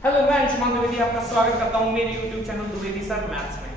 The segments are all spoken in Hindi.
हेलो, मैं अंशुमान द्विवेदी आपका स्वागत करता हूं मेरे YouTube channel Dwivedi sir maths में।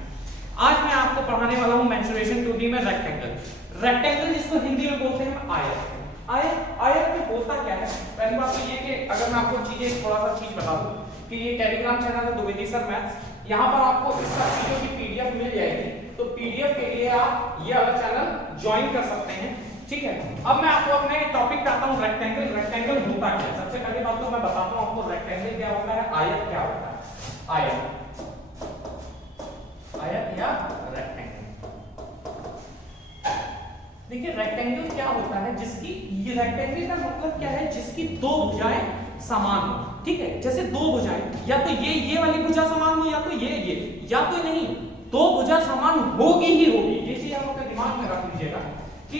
आज मैं आपको पढ़ाने वाला हूं मेंसुरेशन 2D में रेक्टेंगल। रेक्टेंगल जिसको हिंदी में बोलते हैं आयत। आयत में होता क्या है? पहली बात तो ये कि अगर मैं आपको चीजें थोड़ा सा चीज बता दूं कि ये टेलीग्राम चैनल है द्विवेदी सर मैथ्स, यहाँ पर आपको इसका वीडियो की पीडीएफ मिल जाएगी। तो पीडीएफ के लिए आप ये वाला चैनल ज्वाइन कर सकते हैं, ठीक है। अब मैं आपको अपने टॉपिक पे आता हूं, रेक्टेंगल। रेक्टेंगल होता क्या है? सबसे पहली बात तो मैं बताता हूं आपको रेक्टेंगल क्या होता है, आयत क्या होता है। आयत या रेक्टेंगल। देखिए रेक्टेंगल क्या होता है, जिसकी ये रेक्टेंगल का मतलब क्या है, जिसकी दो भुजाएं समान हो, ठीक है। जैसे दो भुजाएं, या तो ये वाली भुजा समान हो, या तो ये, या तो नहीं, दो भुजा समान होगी ही होगी। ये चीज आप अपने दिमाग में रख लीजिएगा कि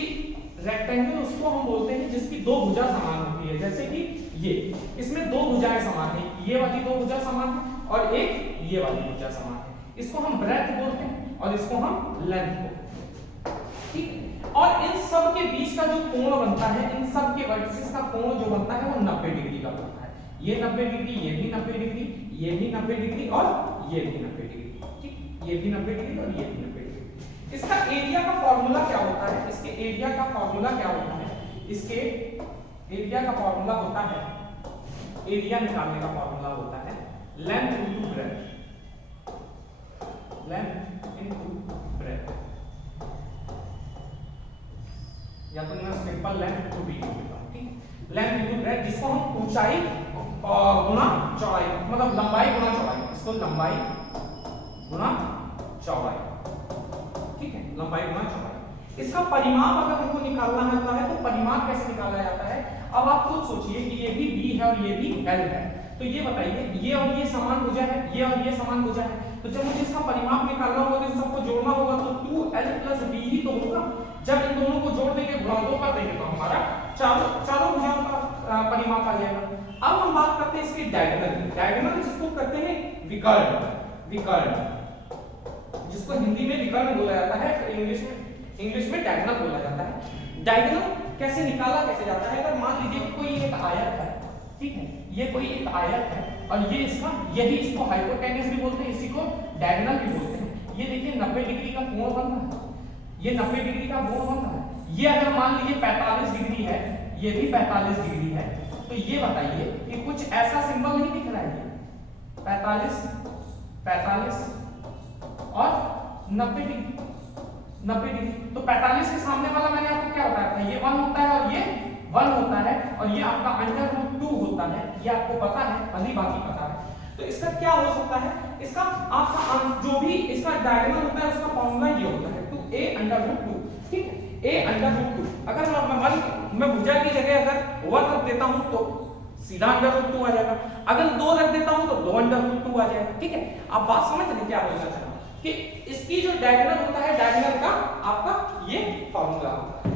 रेक्टेंगल उसको हम बोलते हैं जिसकी दो भुजा समान होती है। जैसे कि ये, इसमें दो भुजाएं समान है, ये वाली दो भुजा समान है और एक ये वाली भुजा समान है। इसको हम ब्रेथ बोलते हैं और इसको हम लेंथ बोलते हैं, ठीक है। और इन सब के बीच का जो कोण बनता है, इन सब के वर्टिसेस का कोण जो बनता है वो 90 डिग्री का बनता है। ये 90 डिग्री, ये भी 90 डिग्री, ये भी 90 डिग्री और ये भी 90 डिग्री, ठीक। ये भी 90 डिग्री और ये भी 90 डिग्री। इसका एरिया का फॉर्मूला क्या होता है? इसके एरिया का फॉर्मूला क्या होता है? इसके एरिया का फॉर्मूला होता है, एरिया निकालने का फॉर्मूला होता है length into breadth. Length into breadth, या तो मैं सिंपल लेंथ इनटू बी लिखता हूं, ठीक। लेंथ इनटू ब्रेथ, जिसको हम ऊंचाई गुना चौड़ाई, मतलब लंबाई गुना चौड़ाई, इसको लंबाई गुना चौड़ाई, ठीक है। लंबाई गुना चौड़ाई। इसका परिमाप अगर हमको निकालना होता है तो परिमाप कैसे निकाला जाता है? अब आप खुद सोचिए कि ये भी b है और ये भी l है, तो ये बताइए ये और ये समान भुजा है, ये और ये समान भुजा है, तो जब मुझे इसका परिमाप निकालना होगा तो इन सबको जोड़ना होगा, तो 2l + b ही तो होगा। जब इन दोनों को जोड़ देंगे, गुणा दो कर देंगे, तो हमारा चारों भुजाओं का परिमाप आ जाएगा। अब हम बात करते हैं इसकी डायगोनल। डायगोनल जिसको कहते हैं विकर्ण, विकर्ण जिसको हिंदी में विकर्ण बोला जाता है, इंग्लिश में डायगोनल बोला जाता है। डायगोनल कैसे निकाला कैसे जाता है? अगर मान लीजिए कोई एक आयत है, ठीक है, ये कोई एक आयत है और ये इसका, यही इसको हाइपोटेनस भी बोलते हैं, इसी को डायगोनल भी बोलते हैं। ये देखिए 90 डिग्री का कोण बन रहा है, ये 90 डिग्री का कोण बन रहा है। ये अगर मान लीजिए 45 डिग्री है, ये भी 45 डिग्री है, तो ये बताइए कि कुछ ऐसा सिंबल नहीं दिख रहा है। 45 45 और 90 डिग्री, 90 डिग्री, तो 45 के सामने वाला मैंने आपको क्या बताया था, ये 1 होता है और ये 1 होता है और ये आपका √2 होता है। ये आपको पता है, भली बाकी पता है। तो इसका क्या हो सकता है? इसका आपका जो भी इसका डायगोनल होता है उसका फॉर्मूला ये होता है 2a√2, ठीक है। a√2, अगर मैं भुजा की जगह अगर 1 रख देता हूं तो सीधा √2 आ जाएगा, अगर 2 रख देता हूं तो 2√2 आ जाएगा, ठीक है। आप बात समझ रहे क्या बोलना चाह रहा हूं कि इसकी जो डायगोनल होता है, डायगोनल का आपका ये फॉर्मूला होता है।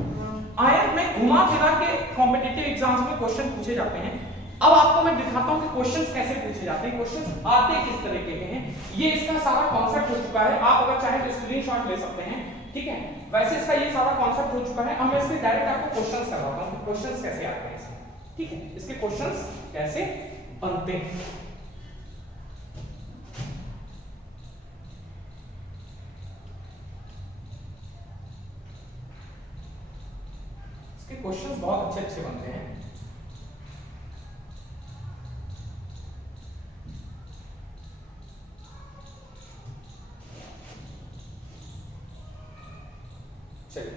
आयत में घुमा फिरा के कॉम्पिटिटिव एग्जाम्स में क्वेश्चन पूछे जाते हैं। अब आपको मैं दिखाता हूं कि क्वेश्चंस कैसे पूछे जाते हैं, क्वेश्चंस आते किस तरीके के हैं। ये इसका सारा कॉन्सेप्ट हो चुका है, आप अगर चाहें तो स्क्रीनशॉट ले सकते हैं, ठीक है। वैसे इसका ये सारा कॉन्सेप्ट हो चुका है। अब मैं इसके डायरेक्ट आपको क्वेश्चंस करवाता हूं, क्वेश्चंस कैसे आते हैं इसमें, ठीक है, इसके क्वेश्चंस कैसे बनते हैं। क्वेश्चंस बहुत अच्छे बनते हैं। चलिए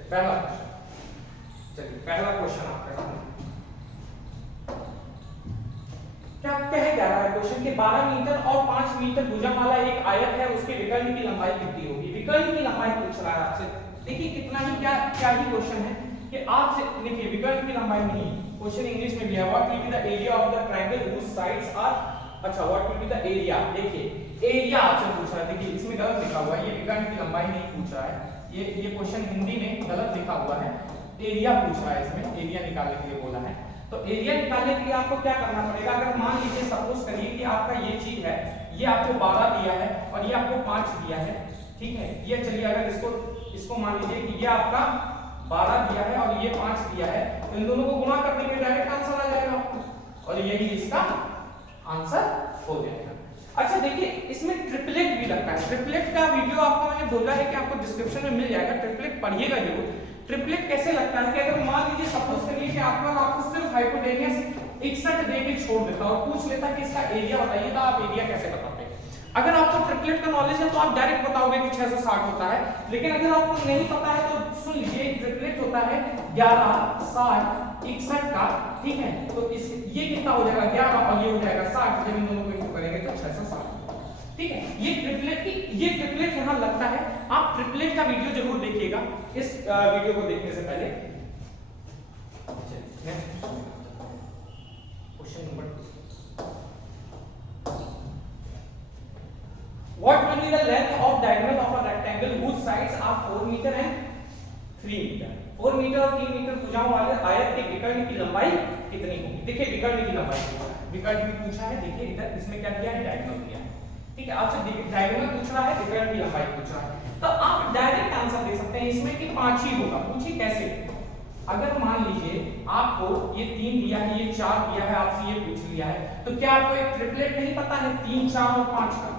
पहला क्वेश्चन आपके सामने क्या कह रहा है क्वेश्चन के 12 मीटर और 5 मीटर भुजा वाला एक आयत है, उसके विकर्ण की लंबाई कितनी होगी? विकर्ण की लंबाई पूछ रहा है आपसे। देखिए कितना ही क्या ही क्वेश्चन है कि आपसे देखिए विकर्ण की लंबाई नहीं, क्वेश्चन इंग्लिश में भी है, what will be the area of the triangle whose sides are, अच्छा what will be the area. देखिए एरिया आपसे पूछ रहा है, देखिए इसमें गलत लिखा हुआ है, ये विकर्ण की लंबाई नहीं पूछ रहा है, ये क्वेश्चन हिंदी में गलत लिखा हुआ है, एरिया पूछ रहा है, इसमें एरिया निकालने के लिए बोला है। तो एरिया निकालने के लिए आपको क्या करना पड़ेगा? अगर मान लीजिए सपोज करिए कि आपका ये चीज है, ये आपको 12 दिया है और ये आपको 5 दिया है, ठीक है। ये चलिए अगर इसको मान लीजिए कि ये आपका 12 दिया है और ये 5 दिया है, तो इन दोनों को गुणा कर देंगे, डायरेक्ट आंसर आ जाएगा आपको, और यही इसका आंसर हो जाएगा। अच्छा देखिए इसमें ट्रिपलेट भी लगता है। ट्रिपलेट का वीडियो आपको मैंने बोला है कि आपको डिस्क्रिप्शन में मिल जाएगा, ट्रिपलेट पढ़िएगा जरूर। ट्रिपलेट कैसे लगता है कि अगर मान लीजिए सपोज करिए कि आपको सिर्फ हाइपोटेनियस 61 दे के छोड़ देता और पूछ लेता कि इसका एरिया बताइए, तो आप एरिया कैसे बताते? अगर आपको ट्रिपलेट का नॉलेज है तो आप डायरेक्ट बताओगे कि 660 होता है, लेकिन अगर आपको नहीं पता है तो सुन लीजिए ट्रिपलेट होता है 11 60 61 का, ठीक है। तो इस ये कितना हो जाएगा 11 और ये हो जाएगा 60, जब इन दोनों को इंटू करेंगे तो 660, ठीक है। ये ट्रिपलेट यहाँ लगता है। आप ट्रिपलेट का वीडियो जरूर देखिएगा इस वीडियो को देखने से पहले। Question number 2, what will be the length of diagonal of a rectangle whose sides are 4 meter and 3 meter? 4 metre और 3 मीटर भुजाओं वाले आयत के विकर्ण की लंबाई कितनी होगी? देखिए विकर्ण की लंबाई विकर्ण भी पूछा है। देखिए इधर इसमें क्या दिया है, डायगोनल दिया है, ठीक है। आपसे डायगोनल पूछ रहा है, विकर्ण की लंबाई पूछ रहा है, तो आप डायरेक्ट आंसर दे सकते हैं इसमें कि 5 ही होगा। पूछिए कैसे? अगर मान लीजिए आपको ये 3 दिया है, ये 4 दिया है, आपसे ये पूछ लिया है, तो क्या आपको एक ट्रिपलेट नहीं पता है 3 4 और 5 का?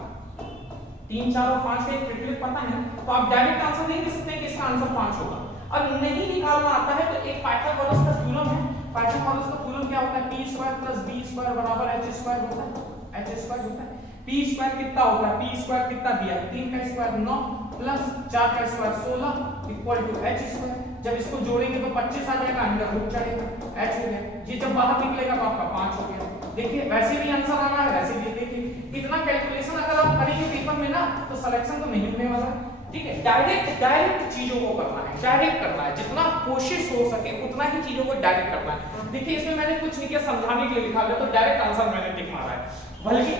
3 4 और 5 का एक ट्रिपलेट पता है, तो आप डायरेक्ट आंसर नहीं दे सकते कि इसका आंसर 5 होगा। अब नहीं निकालना आता है तो एक पाइथागोरस का थ्योरम है। पाइथागोरस का थ्योरम क्या होता है? p² + b² बराबर h² होता है, h² होता है। p² कितना होता है? p² कितना दिया है? 3 का स्क्वायर 9 प्लस 4 का स्क्वायर 16 इक्वल टू h²। जब इसको जोड़ेंगे तो 25 आ जाएगा, अंडर रूट चढ़ेगा, h हो गया। ये जब बाहर निकलेगा तो आपका 5 हो गया। देखिए वैसे भी आंसर आ रहा है, वैसे भी देखिए इतना कैलकुलेशन अगर आप करेंगे पेपर में ना तो सिलेक्शन तो नहीं होने वाला, ठीक है। डायरेक्ट चीजों को करना है, डायरेक्ट करना है, जितना कोशिश हो सके उतना ही चीजों को डायरेक्ट करना है। देखिए इसमें मैंने कुछ नहीं किया, समझाने के लिए लिखा है, तो डायरेक्ट आंसर मैंने टिक मारा है।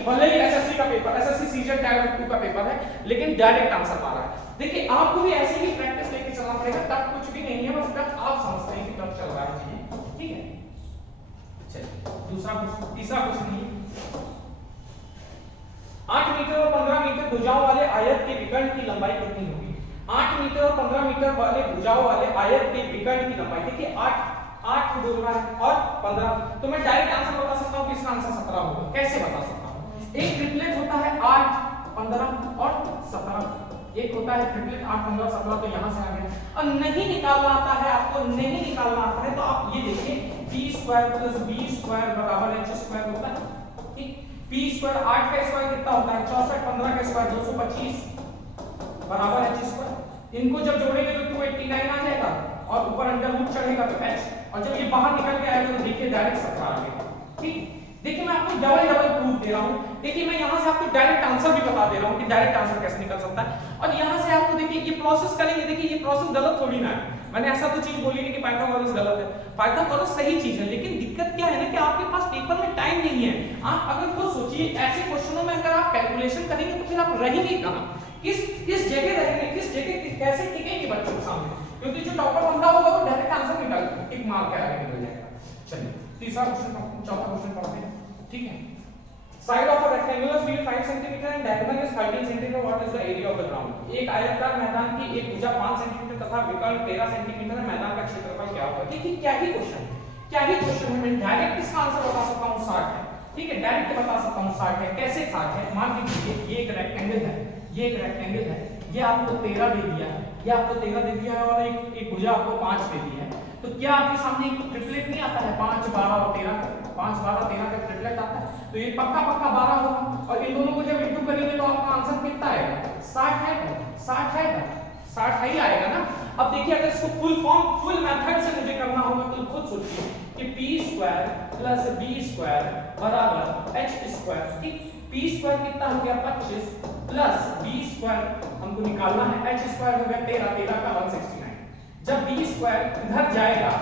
भले ही एसएससी का पेपर, एसएससी सीजीएल टाइप 2 का पेपर है, लेकिन डायरेक्ट आंसर मारा है। देखिए आपको भी ऐसे ही प्रैक्टिस लेके चलना पड़ेगा। टफ कुछ भी नहीं है, बस टफ आप समझते हैं कि टफ चल रहा है चीजें, ठीक है। चलिए तीसरा क्वेश्चन है 8 मीटर और 15 मीटर भुजाओं वाले आयत के विकर्ण की लंबाई कितनी होगी? 8 मीटर और 15 मीटर वाले भुजाओं वाले आयत के विकर्ण की लंबाई, देखिए 8 बोल रहा है और 15, तो मैं डायरेक्ट आंसर बता सकता हूं कि इसका आंसर 17 होगा। कैसे बता सकता हूं? एक ट्रिपलेट होता है 8 15 और 17, एक होता है ट्रिपलेट 8 15 17, तो यहां से आ गया। और नहीं निकालना आता है, आपको नहीं निकालना आता है, तो आप ये देखिए p² + b² बराबर h² होता है, ठीक। p² 8 का स्क्वायर कितना होता है? 64, 15 का स्क्वायर 225 बराबर h²। इनको जब जोड़ेंगे तो 289 आ जाएगा और ऊपर अंडर रूट चढ़ेगा तो h, और जब ये बाहर निकल के आएगा तो देखिए डायरेक्ट 17 आ गया, ठीक। देखिए मैं आपको डबल प्रूफ दे रहा हूं। देखिए मैं यहां से आपको डायरेक्ट आंसर भी बता दे रहा हूं कि डायरेक्ट आंसर कैसे निकल सकता है, और यहां से आपको देखिए ये प्रोसेस करेंगे। देखिए ये प्रोसेस गलत थोड़ी ना है, मैंने ऐसा तो चीज बोली नहीं कि पाइथागोरस गलत है, पाइथागोरस सही चीज है, लेकिन दिक्कत क्या है ना कि आपके पास पेपर में टाइम नहीं है। आप अगर खुद सोचिए ऐसे क्वेश्चनों में अगर आप कैलकुलेशन करेंगे तो फिर आप रहेंगे कहां, किस जगह रहेंगे, किस जगह कैसे टिकेंगे बच्चों के सामने, क्योंकि जो टॉपर बंदा होगा वो डायरेक्ट आंसर निकाल टिक मार के आगे निकल जाएगा। चलिए तीसरा क्वेश्चन, चौथा क्वेश्चन पढ़ते हैं, ठीक है। Side of a rectangular field 5 centimetre and diameter is 13 centimetre, what is the area of the ground? एक आयताकार मैदान की एक भुजा 5 सेंटीमीटर तथा विकर्ण 13 सेंटीमीटर है, मैदान का क्षेत्रफल क्या होगा? देखिए क्या ही क्वेश्चन है, मैं डायरेक्ट इसका आंसर बता सकता हूं 60 है, ठीक है। डायरेक्ट बता सकता हूं 60 है। कैसे 60 है? मान लीजिए ये एक रेक्टेंगल है, ये एक रेक्टेंगल है, ये आपको 13 दे दिया है, ये आपको 13 दे दिया है, और एक भुजा आपको 5 दे दी है, तो क्या आपके सामने एक ट्रिपलेट नहीं आता है 5 12 और 13 का? 5 12 13 का ट्रिपलेट आता है, तो ये पक्का 12 होगा, और इन दोनों को जब इंटू करेंगे तो आपका आंसर कितना आएगा? 60 आएगा, 60 ही आएगा ना। अब देखिए अगर इसको फुल मेथड से मुझे करना होगा तो खुद सोचिए कि p² + b² बराबर h², ठीक। p² कितना हो गया 25 प्लस b² हमको निकालना है, h² हो गया 13 का 169। जब b² इधर जाएगा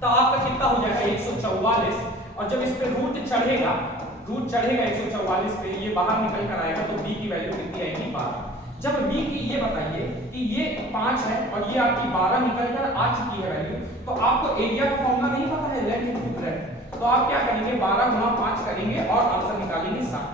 तो आपका कितना हो जाएगा 144, और जब इस पे रूट चढ़ेगा 144 पे, ये बाहर निकल कर आएगा तो b की वैल्यू कितनी आएगी 12। जब b की ये बताइए कि ये 5 है और ये आपकी 12 निकल कर आ चुकी है वैल्यू, तो आपको एरिया का फॉर्मूला नहीं पता है, लेंथ इनटू ब्रेड्थ, तो आप क्या करेंगे 12 × 5 करेंगे और आंसर निकालेंगे 60।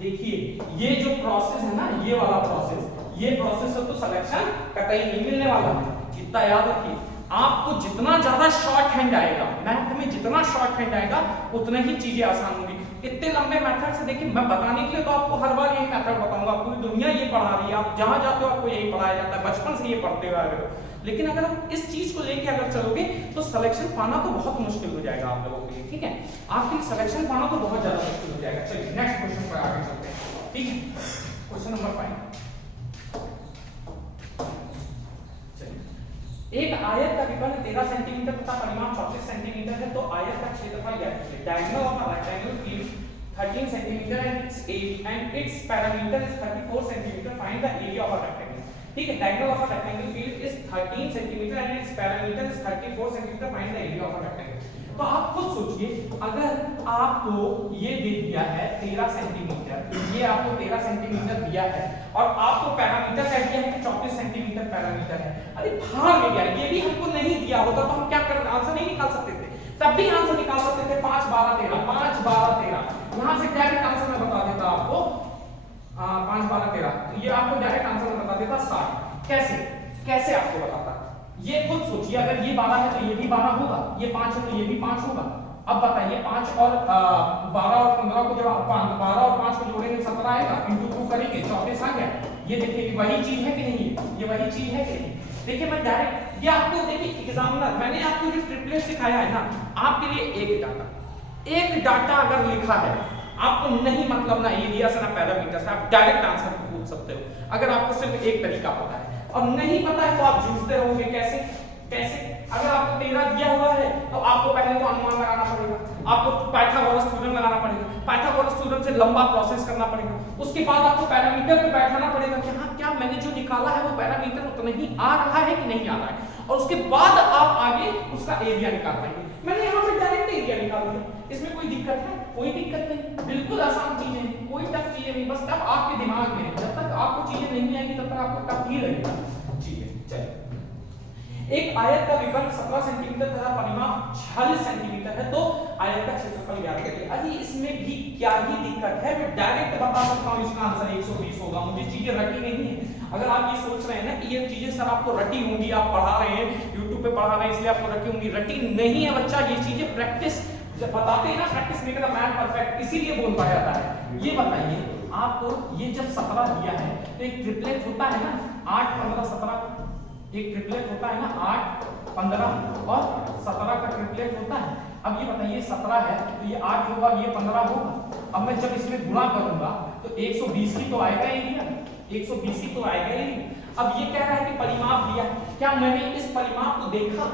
देखिए ये जो प्रोसेस है ना, ये वाला प्रोसेस, ये प्रोसेस से तो सिलेक्शन कतई नहीं मिलने वाला है। इतना याद रखिए, आपको जितना ज्यादा शॉर्ट हैंड आएगा, मैथ में जितना शॉर्ट हैंड आएगा उतना ही चीजें आसान होंगी। इतने लंबे मेथड से देखिए, मैं बताने के लिए तो आपको हर बार यही मेथड बताऊंगा, पूरी दुनिया ये पढ़ा रही है, आप जहां जाते हो आपको यही पढ़ाया जाता है, बचपन से ये पढ़ते हुए आ रहे हो। लेकिन अगर आप इस चीज को लेके अगर चलोगे तो सिलेक्शन पाना तो बहुत मुश्किल हो जाएगा आप लोगों के लिए, ठीक है, आपके लिए सिलेक्शन पाना तो बहुत ज्यादा मुश्किल हो जाएगा। चलिए नेक्स्ट क्वेश्चन पर आगे चलते हैं, ठीक है, क्वेश्चन नंबर 5। एक आयत का विकर्ण 13 सेंटीमीटर तथा परिमाप 34 सेंटीमीटर है, तो आयत का क्षेत्रफल ज्ञात कीजिए। Diagonal of a rectangle field 13 centimetre and it's parameter is 34 centimetre, find the area of a rectangle. ठीक है, diagonal of a rectangle field is 13 centimetre and it's parameter is 34 centimetre, find the area of a rectangle. तो आप खुद सोचिए, अगर आपको ये दे दिया है 13 सेंटीमीटर, ये आपको 13 सेंटीमीटर दिया है और आपको पैरामीटर कह दिया है कि 34 सेंटीमीटर पैरामीटर है, अरे भाग में गया, ये भी हमको नहीं दिया होता तो हम क्या कर आंसर नहीं निकाल सकते थे, तब भी आंसर निकाल सकते थे 5 12 13 5 12 13, यहां से डायरेक्ट आंसर मैं बता देता आपको 5 12 13, तो ये आपको डायरेक्ट आंसर मैं बता देता 60। कैसे कैसे आपको बताता, ये खुद सोचिए, अगर ये 12 है तो ये भी 12 होगा, ये 5 है तो ये भी 5 होगा। अब बताइए 5 और 12 और 15 को जब आप 12 और 5 को जोड़ेंगे 17 आएगा, इंटू 2 करेंगे 34 आ गया। ये देखिए कि वही चीज है कि नहीं है, ये वही चीज है कि नहीं। देखिए मैं डायरेक्ट ये आपको देखिए एग्जामिनर, मैंने आपको जो ट्रिपलेट सिखाया है ना, आपके लिए एक डाटा अगर लिखा है, आपको नहीं मतलब ना एरिया से ना पैरामीटर से, आप डायरेक्ट आंसर पूछ सकते हो अगर आपको सिर्फ एक तरीका पता है। अब नहीं पता है तो आप जूझते रहोगे, कैसे कैसे, अगर आपको 13 दिया हुआ है तो आपको पहले तो अनुमान लगाना पड़ेगा, आपको पाइथागोरस थ्योरम लगाना पड़ेगा, पाइथागोरस थ्योरम से लंबा प्रोसेस करना पड़ेगा, उसके बाद आपको पैरामीटर पे बैठाना पड़ेगा कि हाँ क्या मैंने जो निकाला है वो पैरामीटर उतना ही आ रहा है कि नहीं आ रहा है, और उसके बाद आप आगे उसका एरिया निकाल पाएंगे। मैंने यहाँ पे डायरेक्ट एरिया निकाल दिया, इसमें कोई दिक्कत है? कोई दिक्कत नहीं, बिल्कुल आसान चीजें हैं, कोई टफ चीजें नहीं, बस टफ आपके दिमाग में है, जब तक आपको चीजें नहीं आएंगी तब तक आपको टफ ही लगेगा। ठीक है, चलिए, एक आयत का विकर्ण 17 सेंटीमीटर तथा परिमाप 46 सेंटीमीटर है, तो आयत का क्षेत्रफल ज्ञात करिए। अभी इसमें भी क्या ही दिक्कत है, मैं डायरेक्ट बता सकता हूं इसका आंसर 120 होगा, मुझे चीजें रटी नहीं है। अगर आप ये सोच रहे हैं ना कि ये चीजें सर आपको रटी होंगी, आप पढ़ा रहे हैं YouTube पे पढ़ा रहे हैं इसलिए आपको रटी होंगी, रटी नहीं है बच्चा, ये चीजें प्रैक्टिस जब बताते हैं ना, practice make the man perfect, इसीलिए बोल पाया जाता है। ये बताइए आपको, ये जब 17 दिया है तो एक ट्रिपलेट होता है ना 8 15 17, एक ट्रिपलेट होता है ना 8 15 और 17 का ट्रिपलेट होता है। अब ये बताइए 17 है तो ये 8 होगा, ये 15 होगा। अब मैं जब इसमें गुणा करूंगा तो 120 की तो आएगा एरिया, 120 की तो आएगा एरिया। अब ये कह रहा है कि परिमाप दिया, क्या मैंने इस परिमाप को देखा,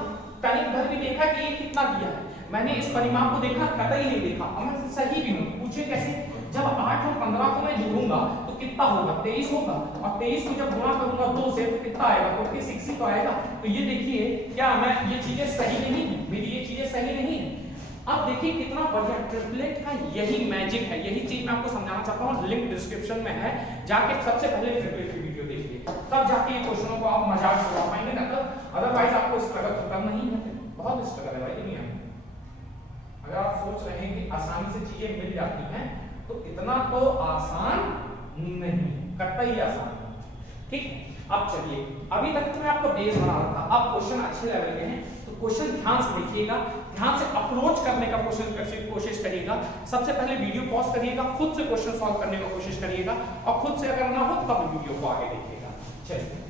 तनिक भर भी देखा कि ये कितना दिया है? मैंने इस परिमाप को देखा? कतई नहीं देखा। अब मैं सही भी हूं, पूछे कैसे? जब 8 और 15 को मैं जोड़ूंगा तो कितना होगा? 23 होगा, और 23 को जब गुणा करूंगा 2 से तो कितना आएगा? 46 ही तो आएगा। तो ये देखिए क्या मैं ये चीजें सही नहीं है, मेरी ये चीजें सही नहीं है। अब देखिए कितना बढ़िया ट्रिपलेट का यही मैजिक है, यही चीज मैं आपको समझाना चाहता हूँ। लिंक डिस्क्रिप्शन में है, जाके सबसे पहले ट्रिपलेट की वीडियो देखिए, तब जाके ये क्वेश्चनों को आप मजाक छुड़ा पाएंगे ना, तब अदरवाइज आपको स्ट्रगल खत्म नहीं है, बहुत स्ट्रगल है भाई दुनिया में। अगर आप सोच रहे हैं कि आसानी से चीजें मिल जाती हैं तो इतना तो आसान नहीं, कतई आसान। ठीक, अब चलिए, अभी तक तो मैं आपको बेस बना रहा था, अब क्वेश्चन अच्छे लेवल के हैं तो क्वेश्चन ध्यान से देखिएगा, ध्यान से अप्रोच करने का कोशिश करिएगा। सबसे पहले वीडियो पॉज करिएगा, खुद से क्वेश्चन सॉल्व करने का कोशिश करिएगा, और खुद से अगर ना हो तब वीडियो को आगे देखिएगा। चलिए,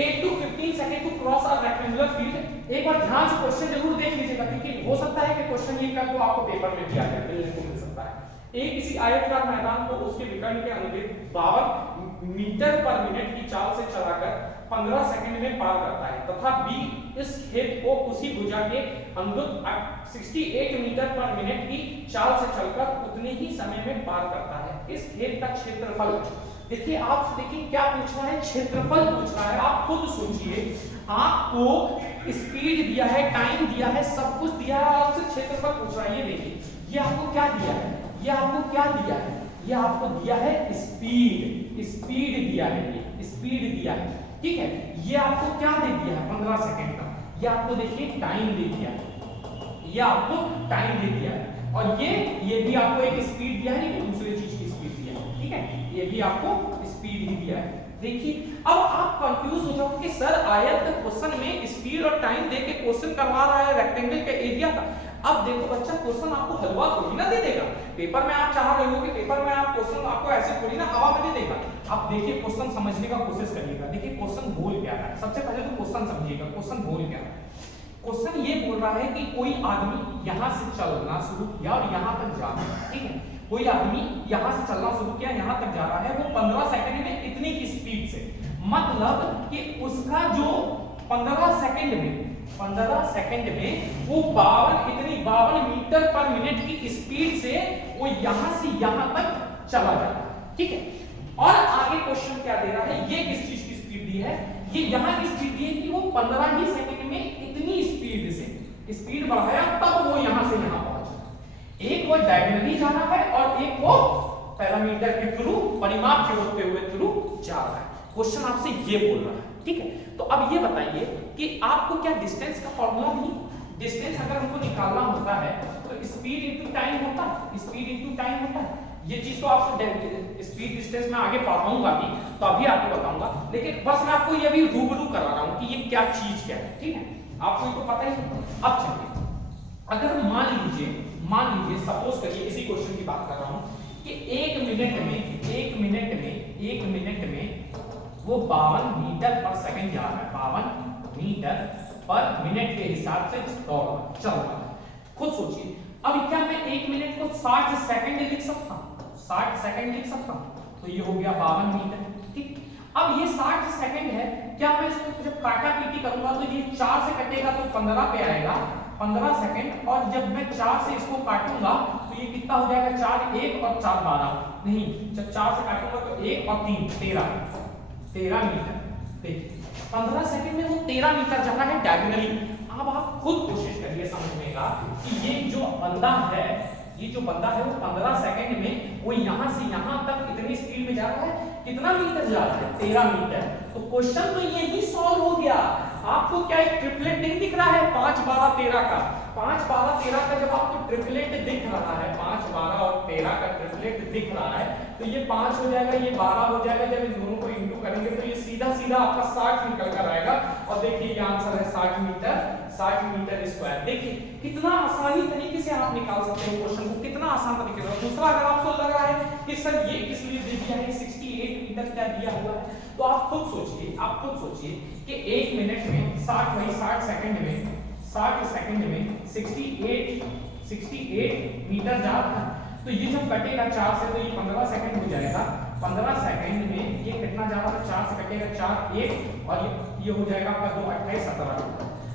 8 to 15 second to cross a rectangular field. एक बार ध्यान से क्वेश्चन जरूर देख लीजिएगा, क्योंकि हो सकता है कि क्वेश्चन ये कर तो आपको पेपर में भी आ जाए, मिलने को मिल सकता है। एक किसी आयताकार मैदान को उसके विकर्ण के अनुदिश 52 मीटर पर मिनट की चाल से चलाकर 15 सेकंड में पार करता है, तथा बी इस खेत को उसी भुजा के अनुदिश 68 मीटर पर मिनट की चाल से चलकर उतने ही समय में पार करता है। इस खेत का क्षेत्रफल, देखिए आप देखिए क्या पूछ रहा है, क्षेत्रफल पूछ रहा है। आप खुद सोचिए, आपको स्पीड दिया है, टाइम दिया है, सब कुछ दिया है, आपसे क्षेत्रफल पूछ रहा है। ये देखिए, ये आपको क्या दिया है, ये आपको क्या दिया है, ये आपको दिया है स्पीड, स्पीड दिया है, ये स्पीड दिया है, ठीक है। ये आपको क्या दे दिया है 15 सेकंड का, ये आपको देखिए टाइम दे दिया है, ये आपको टाइम दे दिया है, और ये भी आपको एक स्पीड दिया है, लेकिन दूसरे चीज की स्पीड दिया है, ठीक है। ये भी आपको स्पीड ही दिया है। देखिए अब आप कंफ्यूज हो जाओगे कि सर आयत का क्वेश्चन में स्पीड और टाइम दे के क्वेश्चन करवा रहा है रेक्टेंगल के एरिया का। अब देखो बच्चा क्वेश्चन आपको हलवा थोड़ी ना दे देगा। पेपर में आप चाह रहे हो कि पेपर में आप क्वेश्चन आपको ऐसे थोड़ी ना हवा में दे देगा। आप देखिए क्वेश्चन समझने का कोशिश करिएगा। देखिए क्वेश्चन बोल क्या रहा है, सबसे पहले तो क्वेश्चन समझिएगा। क्वेश्चन बोल क्या रहा है? क्वेश्चन ये बोल रहा है कि कोई आदमी यहां से चलना शुरू किया और यहां तक जा रहा है, ठीक है। कोई आदमी यहां से चलना शुरू किया, यहां तक जा रहा है, वो 15 सेकंड में इतनी की स्पीड से, मतलब कि उसका जो 15 सेकंड में वो 52 मीटर पर मिनट की स्पीड से वो यहां से यहां तक चला जाता है, ठीक है। और आगे क्वेश्चन क्या दे रहा है, ये किस चीज की स्पीड दी है, ये यहां की स्पीड दी है कि वो 15 ही सेकंड में इतनी स्पीड से स्पीड बढ़ाया तब वो यहां से यहां पहुंचा। एक वो डायगोनली जा रहा है और एक वो पैरामीटर के थ्रू, परिमाप के होते हुए थ्रू जा रहा है। क्वेश्चन आपसे ये बोल रहा है, ठीक है। तो अब ये बताइए कि आपको क्या डिस्टेंस का फॉर्मूला नहीं, डिस्टेंस अगर हमको निकालना होता है तो स्पीड इनटू टाइम होता है, स्पीड इनटू टाइम होता है। ये चीज तो आपको स्पीड डिस्टेंस में आगे पढ़ाऊंगा भी, तो अभी आपको बताऊंगा, लेकिन बस मैं आपको ये भी रूबरू करा रहा हूं कि ये क्या चीज क्या है, ठीक है। आपको ये तो पता ही है। अब चलिए, अगर मान लीजिए सपोज करिए, इसी क्वेश्चन की बात कर रहा हूं कि एक मिनट में वो 52 मीटर पर सेकंड जा रहा है, 52 मीटर पर मिनट के हिसाब से दौड़ रहा चल रहा है। खुद सोचिए, अब क्या मैं एक मिनट को 60 सेकंड लिख सकता हूं? 60 सेकंड लिख सकता हूं, तो ये हो गया 52 मीटर, ठीक। अब ये 60 सेकंड है, क्या मैं इसको जब काटा पीटी करूंगा तो ये 4 से कटेगा तो 15 पे आएगा, 15 सेकंड। और जब मैं 4 से इसको काटूंगा तो ये कितना हो जाएगा, 4 1 और 4 12, नहीं, जब 4 से काटूंगा तो 1 और 3 13 मीटर। देखिए 15 सेकंड में वो 13 मीटर जा रहा है डायगोनली। अब आप खुद कोशिश करिए समझने का कि ये जो बंदा है वो 15 सेकंड में वो यहां से यहां तक इतनी स्पीड में जा रहा है, कितना मीटर जा रहा है, 13 मीटर। तो क्वेश्चन तो यही सॉल्व हो गया। आपको क्या एक ट्रिपलेट नहीं दिख रहा है 5 12 13 का? 5 12 13 का जब आपको ट्रिपलेट दिख रहा है, 5 12 और 13 का ट्रिपलेट दिख रहा है, तो ये 5 हो जाएगा, ये 12 हो जाएगा। जब इन दोनों को इंटू करेंगे तो ये सीधा सीधा आपका 60 निकल कर आएगा। और देखिए ये आंसर है 60 मीटर स्क्वायर। देखिए कितना आसानी तरीके से आप निकाल सकते हो क्वेश्चन को, कितना आसान तरीके से। दूसरा, अगर आपको लग रहा है कि सर ये किस लिए दे दिया है, 68 मीटर क्या दिया हुआ है, तो आप खुद सोचिए कि 1 मिनट में 60 सेकंड में 68 मीटर जा रहा है। तो ये जब कटेगा 4 से तो ये 15 सेकंड हो जाएगा। 15 सेकंड में ये कितना जा रहा है, 4 से कटेगा 4 1 और ये हो जाएगा आपका 2 28 17।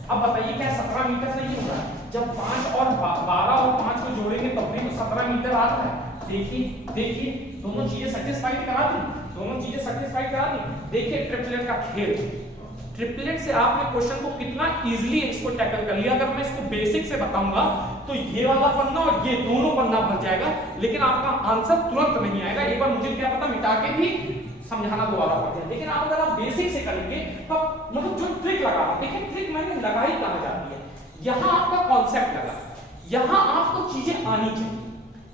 अब बताइए क्या 17 मीटर सही होगा? जब 5 और 12 और 5 को जोड़ेंगे तब भी तो 17 मीटर आ रहा है। देखिए दोनों चीजें सेटिस्फाइड करा दी। देखिए ट्रिपलेट का खेल, ट्रिपलेट से आपने क्वेश्चन को कितना इजीली इसको टैकल कर लिया। अगर मैं इसको बेसिक से बताऊंगा तो ये वाला पन्ना और ये दोनों पन्ना भर जाएगा, लेकिन आपका आंसर तुरंत नहीं आएगा। एक बार मुझे क्या पता मिटा के भी समझाना दोबारा पड़ जाए। लेकिन आप अगर आप बेसिक से करेंगे तो मतलब जो ट्रिक लगा, देखिए ट्रिक मैंने लगाई कहां जाती है, यहां आपका कॉन्सेप्ट लगा, यहां आपको चीजें आनी चाहिए।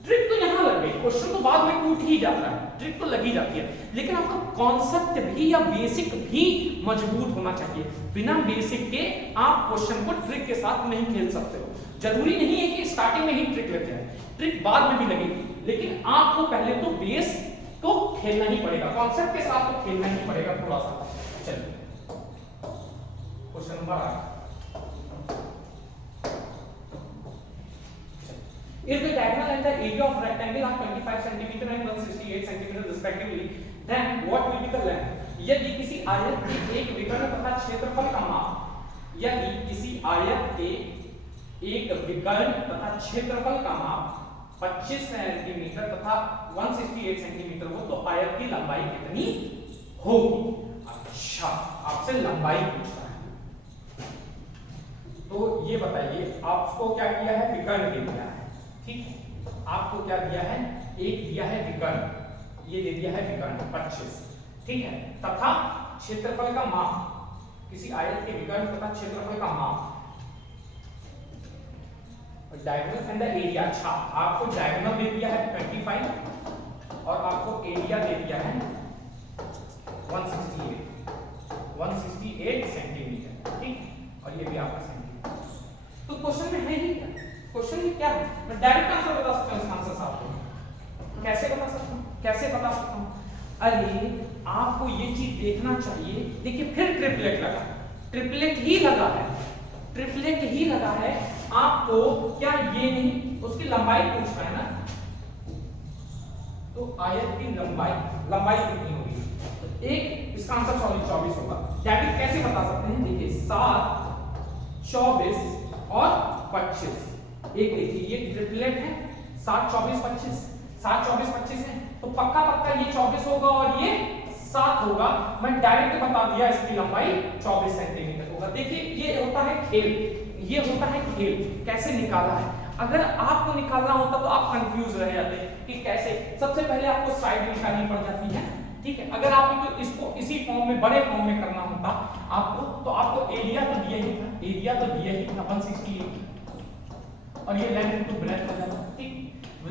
ट्रिक तो यहां लग गई, क्वेश्चन तो बाद में टूट ही जाता है, ट्रिक तो लगी जाती है, लेकिन आपका कॉन्सेप्ट भी या बेसिक भी मजबूत होना चाहिए। बिना बेसिक के आप क्वेश्चन को ट्रिक के साथ नहीं खेल सकते हो। जरूरी नहीं है कि स्टार्टिंग में ही ट्रिक लग जाए, ट्रिक बाद में भी लगेगी, लेकिन आपको पहले तो बेस तो खेलना ही पड़ेगा, कॉन्सेप्ट के साथ तो खेलना ही पड़ेगा थोड़ा सा। चलिए question number 8, if the diagonal and the area of rectangle are 25 cm and 168 cm respectively, then what will be the length? यदि किसी आयत के एक विकर्ण तथा क्षेत्रफल का माप, यदि किसी आयत के एक विकर्ण तथा क्षेत्रफल का माप 25 सेंटीमीटर तथा 168 सेंटीमीटर हो तो आयत की लंबाई कितनी होगी? अच्छा, आपसे लंबाई पूछता है, तो ये बताइए आपको क्या किया है, विकर्ण दे दिया है, ठीक है। आपको क्या दिया है, एक दिया है विकर्ण, ये दे दिया है विकर्ण 25, ठीक है, तथा क्षेत्रफल का माप, किसी आयत के विकर्ण तथा क्षेत्रफल का माप, डायगोनल एंड द एरिया। अच्छा, आपको डायगोनल दे दिया है 25 और आपको एरिया दे दिया है 168 सेंटीमीटर, ठीक। और ये भी आपका सेंटीमीटर। तो क्वेश्चन में है ही क्या, क्वेश्चन में क्या है, मैं डायरेक्ट आंसर बता सकता हूँ इस आंसर से आपको। कैसे बता सकता हूँ, कैसे बता सकता हूँ? अरे आपको ये चीज देखना चाहिए। देखिए फिर ट्रिपलेट लगा, ट्रिपलेट ही लगा है, ट्रिपलेट ही लगा है। आपको क्या ये नहीं उसकी लंबाई पूछना है ना, तो आयत की लंबाई कितनी होगी? तो एक इसका आंसर 24 होगा। डैविड कैसे बता सकते हैं? देखिए 7, 24 और 25। एक देखिए ये ट्रिपलेट है, 7, 24, 25, 7, 24, 25 है, तो पक्का ये 24 होगा और ये 7 होगा। मैं डायरेक्ट बता दिया इसकी लंबाई 24 सेंटीमीटर होगा। देखिए ये होता है खेल, ये होता है खेल, कैसे निकाला है। अगर आपको निकालना होता तो आप कंफ्यूज रह जाते कि कैसे। सबसे पहले आपको साइड निकालनी पड़ जाती है, ठीक है। अगर आपको इसको इसी फॉर्म में, बड़े फॉर्म में करना होता आपको, तो आपको एरिया तो दिया ही था, एरिया तो दिया ही था 168 और ये लेंथ इनटू ब्रेथ हो जाता, ठीक।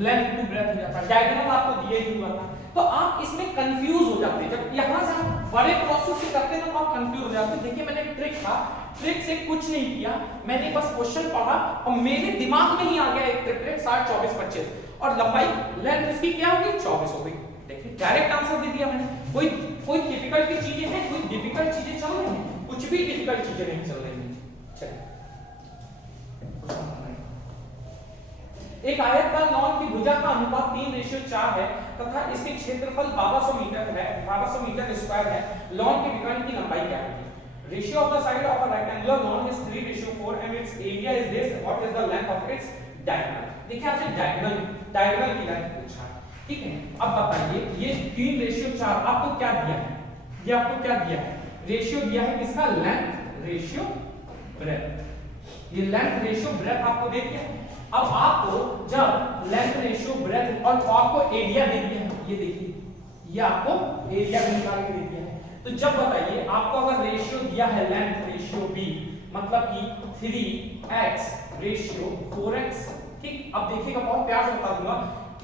लेंथ इनटू ब्रेथ हो जाता, डायगोनल आपको दिया ही हुआ था। तो आप इसमें कंफ्यूज हो जाते हैं। जब यहां से आप बड़े प्रोसेस से करते हैं तो आप कंफ्यूज हो जाते हैं। देखिए मैंने एक ट्रिक था, ट्रिक से कुछ नहीं किया, मैंने बस क्वेश्चन पढ़ा और मेरे दिमाग में ही आ गया एक ट्रिपलेट 7, 24, 25 और लंबाई लेंथ इसकी क्या होगी 24 हो गई। देखिए डायरेक्ट आंसर दे दिया मैंने। कोई डिफिकल्ट की चीजें हैं, कोई डिफिकल्ट चीजें चल रही हैं, कुछ भी डिफिकल्ट चीजें नहीं चल रही हैं। चलिए एक आयतकार लॉन की भुजा का अनुपात 3:4 है तथा इसके क्षेत्रफल 1200 मीटर है, 1200 मीटर स्क्वायर है। लॉन के विकर्ण की लंबाई क्या है? Ratio of the side of a rectangular lawn is 3:4 and it's area is this, what is the length of its diagonal? देखिए आपसे डायगोनल की लेंथ पूछा है, ठीक है। अब बताइए ये 3:4 आपको क्या दिया है? ये आपको क्या दिया है? रेशियो दिया है किसका? Length ratio breadth. ये लेंथ रेशियो ब्रेथ आपको दे दिया। अब आपको जब लेंथ रेशियो ब्रेथ और आपको एरिया दे दिया है, ये देखिए ये आपको एरिया भी निकाल के दे दिया है। तो जब बताइए आपको अगर रेशियो दिया है लेंथ रेशियो b मतलब कि 3x रेशियो 4x, ठीक। अब देखिएगा बहुत प्यार से बता दूंगा,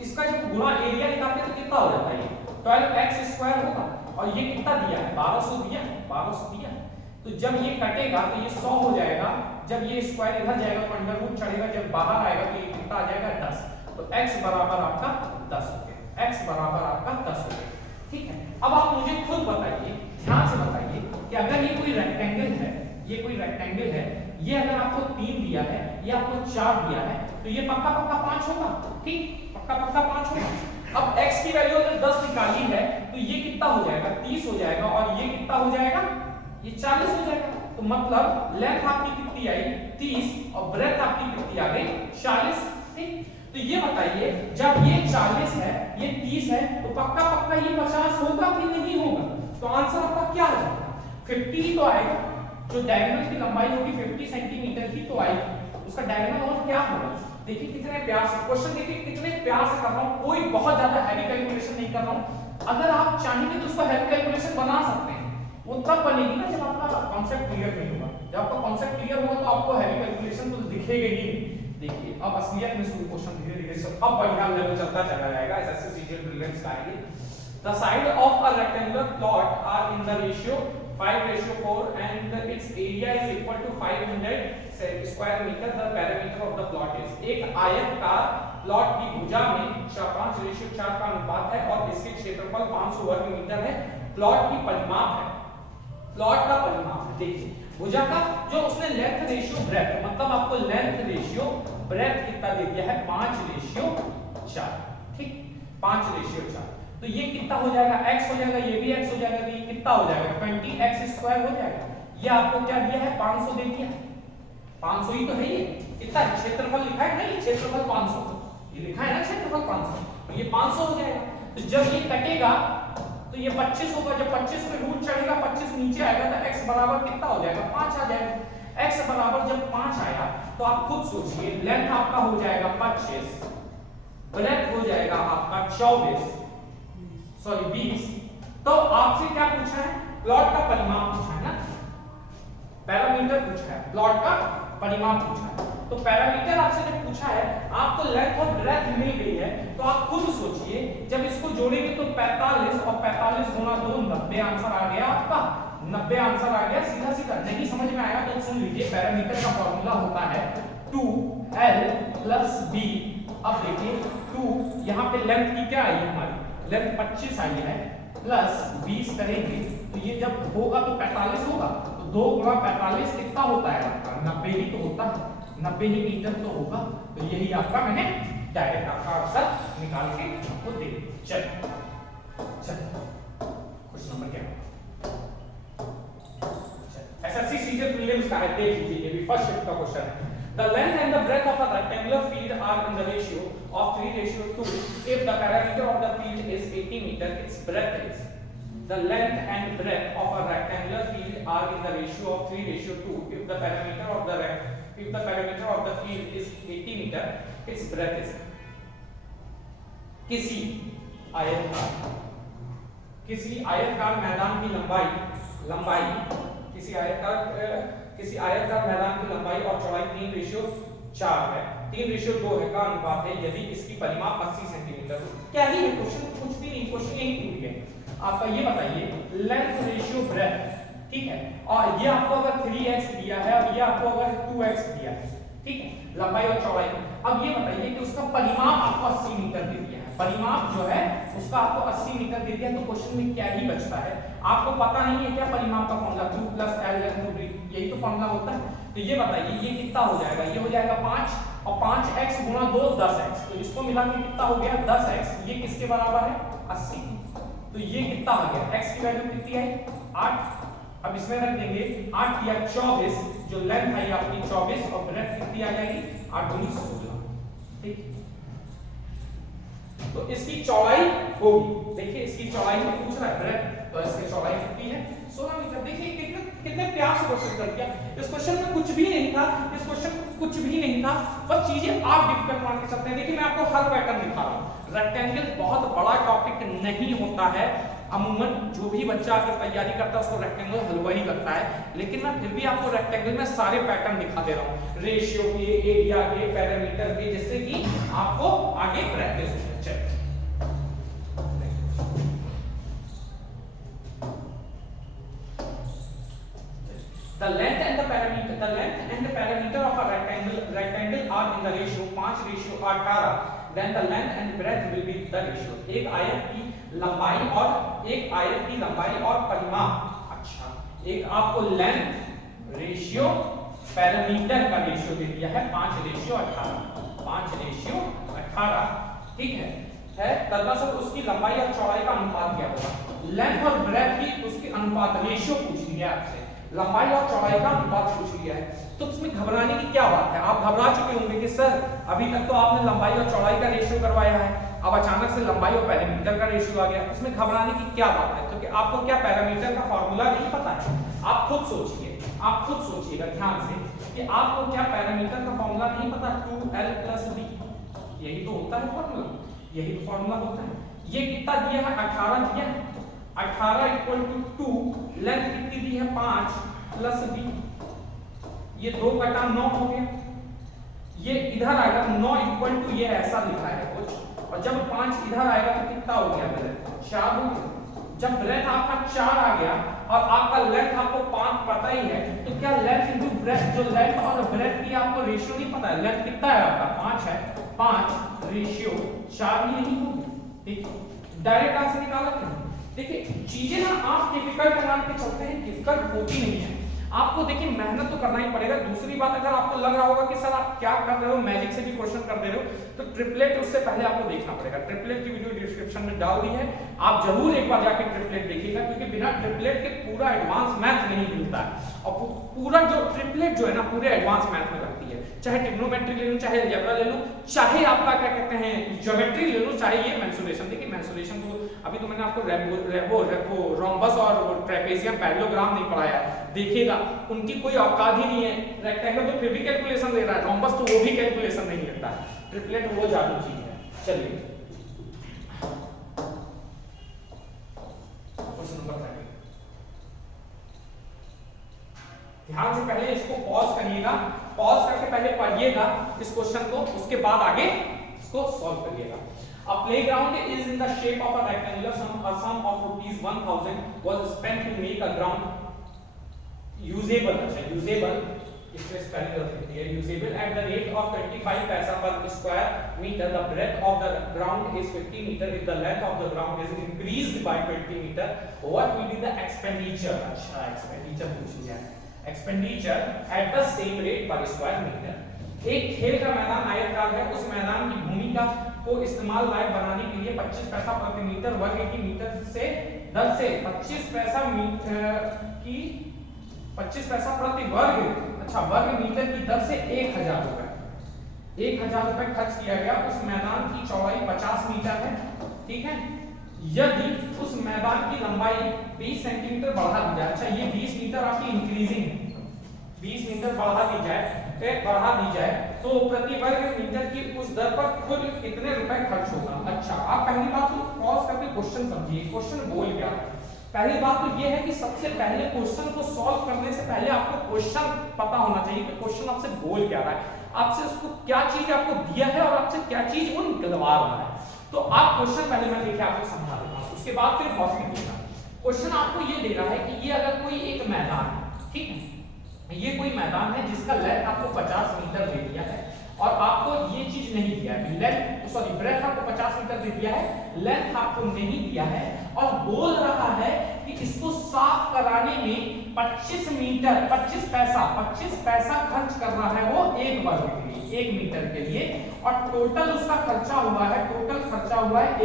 इसका जब गुणा एरिया निकालते हैं तो कितना हो जाता है? 12x स्क्वायर होगा और ये कितना दिया है? 1200 दिया है, 1200 दिया है। तो जब ये कटेगा तो ये 100 हो जाएगा, जब ये स्क्वायर इधर जाएगा तो अंडर रूट चढ़ेगा, जब बाहर आएगा तो ये कितना आ जाएगा? 10। तो x बराबर आपका 10 हो गया, x बराबर आपका 10 हो गया, ठीक है। अब आप मुझे खुद बताइए, ध्यान से बताइए कि अगर ये कोई रेक्टेंगल है, ये कोई रेक्टेंगल है, ये अगर आपको 3 दिया है, ये आपको 4 दिया है, तो ये पक्का 5 होगा, ठीक, पक्का 5 होगा। अब x की वैल्यू अगर 10 निकाली है तो ये कितना हो जाएगा? 30 हो जाएगा और ये कितना हो जाएगा? ये 40 हो जाएगा। तो मतलब लेंथ आपकी कितनी आई? 30 और ब्रेथ आपकी कितनी आ गई? 40, ठीक। तो ये बताइए जब ये 40 है, ये 30 है, तो पक्का ये 50 होगा कि नहीं होगा? तो आंसर आपका क्या आ जाएगा? 50 ही तो आएगा। जो डायगोनल की लंबाई होगी 50 सेंटीमीटर ही तो आएगी, उसका डायगोनल और क्या होगा? देखिए कितने प्यार से क्वेश्चन, देखिए कितने प्यार से कर रहा हूं, कोई बहुत ज्यादा हैवी कैलकुलेशन नहीं कर रहा हूं। अगर आप चाहेंगे तो उसको हैवी कैलकुलेशन बना सकते हैं, वो तब बनेगी ना जब आपका कॉन्सेप्ट क्लियर नहीं होगा। जब आपका कॉन्सेप्ट क्लियर होगा तो आपको हैवी कैलकुलेशन तो दिखेगा ही नहीं। देखिए अब असलियत में शुरू क्वेश्चन धीरे-धीरे सब अब बढ़िया लेवल चलता चला जाएगा, ऐसे सीजन ब्रिलियंस आएंगे। The side of a rectangular plot are in the ratio 5:4 and its area is equal to 500 square meter. The parameter of the plot is, एक आयतकार प्लॉट की भुजा में 5:4 का अनुपात है और इसके क्षेत्रफल 500 वर्ग मीटर है। प्लॉट की परिमाप है, प्लॉट का परिमाप है। देखिए भुजा का जो उसने लेंथ रेशियो ब्रेथ, मतलब आपको लेंथ रेशियो ब्रेथ कितना दे दिया है? 5:4, ठीक, 5:4। तो ये कितना हो जाएगा? x हो जाएगा, ये भी x हो जाएगा, तो ये कितना हो जाएगा? 20x स्क्वायर हो जाएगा। ये आपको क्या दिया है? 500 दे दिया है, 500 ही तो है। ये कितना क्षेत्रफल लिखा है? नहीं, क्षेत्रफल 500, ये लिखा है ना क्षेत्रफल 500, तो ये 500 हो जाएगा। तो जब ये कटेगा तो ये 25 होगा, जब 25 पे रूट चढ़ेगा, 25 नीचे आएगा तो x बराबर कितना हो जाएगा? 5 आ जाएगा। x बराबर जब 5 आया तो आप खुद सोचिए लेंथ आपका हो जाएगा 25, ब्रेथ हो जाएगा आपका 20। तो आपसे क्या पूछा है? प्लॉट का परिमाप पूछा है ना, पैरामीटर पूछा है, प्लॉट का परिमाप पूछा है। तो पैरामीटर आपसे जब पूछा है, आपको लेंथ और ब्रेथ मिल गई है, तो आप खुद सोचिए जब इसको जोड़ेंगे तो 45 और 45 गुना 2 90 आंसर आ गया आपका। 90 आंसर आ गया सीधा सीधा। नहीं समझ में आया तो सुन लीजिए, पैरामीटर का फॉर्मूला होता है 2l + b। अब देखिए 2 यहाँ पे लेंथ की क्या आई हमारी, लेंथ 25 आई है, प्लस 20 करेंगे तो ये जब होगा तो 45 होगा, तो 2 गुणा 45 कितना होता है आपका 90 ही तो होता है, 90 ही मीटर तो होगा। तो यही आपका मैंने डायरेक्ट आपका आंसर निकाल के आपको दे दिया। चलो क्वेश्चन नंबर क्या एसएससी सीजन प्रीलिम्स का है, देख लीजिए ये भी फर्स्ट शिफ्ट का क्वेश्चन है। The length and the breadth of a rectangular field are in the ratio of 3:2 if the perimeter of the field is 80 meter, its breadth is. The length and breadth of a rectangular field are in the ratio of 3:2 if the perimeter of the field is 80 meter, its breadth is. किसी आयताकार मैदान की लंबाई किसी आयताकार मैदान की लंबाई और चौड़ाई 3:4 है, 3:2 है का अनुपात है यदि इसकी परिमाप 80 सेंटीमीटर हो। क्या ही है क्वेश्चन, कुछ भी नहीं, क्वेश्चन यही पूछ गया आपका। ये बताइए लेंथ रेशियो ब्रेथ, ठीक है, और ये आपको अगर 3x दिया है और ये आपको अगर 2x दिया है, ठीक है, लंबाई और चौड़ाई। अब ये बताइए कि उसका परिमाप आपको 80 मीटर दे दिया है, परिमाप जो है उसका आपको 80 मीटर दे दिया, तो क्वेश्चन में क्या ही बचता है, आपको पता नहीं है क्या परिमाप का फॉर्मूला 2 + l × b, यही तो फॉर्मूला होता है। तो ये बताइए ये कितना हो जाएगा, ये हो जाएगा 5 और 5x × 2 10x, तो इसको मिला के कितना हो गया 10x, ये किसके बराबर है 80, तो ये कितना आ गया, x की वैल्यू कितनी आई 8। अब इसमें रख देंगे 8 या 24, जो लेंथ आई आपकी 24 और ब्रेथ कितनी आ जाएगी 8 × 16, ठीक। तो इसकी चौड़ाई होगी, देखिए इसकी चौड़ाई में पूछ रहा है ब्रेथ, तो इसकी चौड़ाई कितनी है 16 मीटर। देखिए कितने प्यार से क्वेश्चन कर दिया। इस क्वेश्चन में कुछ भी नहीं था, बस चीजें आप डिफिकल्ट मान के चलते हैं। देखिए मैं आपको हर पैटर्न दिखा रहा हूं, रेक्टेंगल बहुत बड़ा टॉपिक नहीं होता है, अमूमन जो भी बच्चा आकर तैयारी करता है उसको रेक्टेंगल हलवा ही लगता है, लेकिन मैं फिर भी आपको रेक्टेंगल में सारे पैटर्न दिखा दे रहा हूं, रेशियो के, एरिया के, पैरामीटर के, जिससे कि आपको आगे प्रैक्टिस हो। The length and the parameter of a rectangle are in the ratio 5:18, then the length and breadth will be the ratio. एक आयत की लंबाई और परिमाप, अच्छा एक आपको लेंथ रेशियो पैरामीटर का रेशियो दे दिया है 5:18, ठीक है, तदनुसार उसकी लंबाई और चौड़ाई का अनुपात क्या होगा, लेंथ और ब्रेथ की उसकी अनुपात रेशियो पूछ लिया आपसे, लंबाई और चौड़ाई का अनुपात पूछ लिया है, तो उसमें घबराने की क्या बात है। आप घबरा चुके होंगे कि सर अभी तक तो आपने लंबाई और चौड़ाई का रेशियो करवाया है, अब अचानक से लंबाई और पैरामीटर का रेशियो आ गया, उसमें घबराने की क्या बात है, क्योंकि आपको क्या पैरामीटर का फॉर्मूला नहीं पता है। आप खुद सोचिएगा ध्यान से कि आपको क्या पैरामीटर का फॉर्मूला नहीं पता, 2l + b, यही तो होता है फॉर्मूला, यही तो फॉर्मूला होता है। ये कितना दिया है 18 दिया है, 18 = 2, लेंथ कितनी दी है 5 + b, ये 2 घटा 9 हो गया, ये इधर आएगा 9 = ये ऐसा लिखा है कुछ, और जब 5 इधर आएगा तो कितना हो गया ब्रेथ 4 हो गया। जब ब्रेथ आपका 4 आ गया और आपका लेंथ आपको 5 पता ही है, तो क्या लेंथ इनटू ब्रेथ, जो लेंथ और ब्रेथ की आपको रेशियो नहीं पता है, लेंथ कितना है आपका 5 है, 5:4 ही नहीं होगी, ठीक, डायरेक्ट आंसर निकाला क्या। देखिए चीजें ना आप डिफिकल्ट मान के चलते हैं, डिफिकल्ट होती नहीं है, आपको देखिए मेहनत तो करना ही पड़ेगा। दूसरी बात, अगर आपको लग रहा होगा कि सर आप क्या कर रहे हो, मैजिक से भी क्वेश्चन कर दे रहे हो, तो ट्रिपलेट उससे पहले आपको देखना पड़ेगा। ट्रिपलेट की वीडियो डिस्क्रिप्शन में डाल दी है, आप जरूर एक बार जाके ट्रिपलेट देखिएगा, क्योंकि बिना ट्रिपलेट के पूरा एडवांस मैथ नहीं मिलता है, और पूरा जो ट्रिपलेट जो है ना पूरे एडवांस मैथ में लगती है, चाहे ट्रिग्नोमेट्री ले लो, चाहे अलजेब्रा ले लो, चाहे आपका क्या कहते हैं ज्योमेट्री ले लो, चाहे ये मेंसुरेशन। देखिए मेंसुरेशन को अभी तो मैंने आपको रोम्बस और ट्रेपेजियम पैरेललोग्राम नहीं पढ़ाया, देखिएगा उनकी कोई औकात ही नहीं है। रेक्टेंगल तो फिर भी कैलकुलेशन ले रहा है, रोम्बस तो वो भी कैलकुलेशन नहीं लेता है, ट्रिपलेट वो जादू चीज है। चलिए क्वेश्चन नंबर 3, ध्यान से पहले इसको पॉज करिएगा, पॉज करके पहले पढ़िएगा इस क्वेश्चन को, उसके बाद आगे इसको सॉल्व करिएगा। A playground is in the shape of a rectangular sum. A sum of rupees 1000 was spent to make a ground usable. अच्छा usable इसमें स्पेलिंग गलत लिखी है. Usable at the rate of 25 पैसा per square meter. The breadth of the ground is 50 meter. If the length of the ground is increased by 20 meter, what will be the expenditure? अच्छा expenditure पूछ लिया है. Expenditure at the same rate per square meter. एक खेल का मैदान आयताकार है. उस मैदान की भूमि का को इस्तेमाल लायक बनाने के लिए 25 पैसा प्रति मीटर वर्ग की मीटर से दर से 25 पैसा की 25 पैसा प्रति वर्ग, अच्छा वर्ग मीटर की दर से 1000 रुपए 1000 रुपए खर्च किया गया. उस मैदान की चौड़ाई 50 मीटर है. ठीक है. यदि उस मैदान की लंबाई 20 सेंटीमीटर बढ़ा दी जाए, अच्छा ये 20 मीटर आपकी इंक्रीजिंग है, 20 मीटर बढ़ा दी जाए तो प्रति वर्ग मीटर की उस दर पर कुल कितने रुपए खर्च होगा. अच्छा आप पहली बात तो पॉज करके क्वेश्चन समझिए. क्वेश्चन बोल क्या है. पहली बात तो ये है कि सबसे पहले क्वेश्चन को सॉल्व करने से पहले आपको क्वेश्चन पता होना चाहिए कि क्वेश्चन आपसे बोल क्या रहा है, आपसे उसको क्या चीज आपको दिया है और आपसे क्या चीज वो निकलवा रहा है. तो आप क्वेश्चन पहले मैं लिख के आपको समझा देता हूं, उसके बाद फिर पॉज कीजिएगा. क्वेश्चन आपको ये दे रहा है कि ये अगर कोई एक मैदान है, ठीक है, ये कोई मैदान है जिसका लेंथ आपको 50 मीटर दे दिया है और आपको ये चीज नहीं दिया है. लेंथ सॉरी ब्रेथ आपको 50 मीटर दे दिया है, लेंथ आपको नहीं दिया है और बोल रहा है कि इसको साफ कराने में 25 मीटर 25 पैसा खर्च कर रहा है वो एक वर्ग के लिए, 1 मीटर के लिए. और टोटल उसका खर्चा हुआ है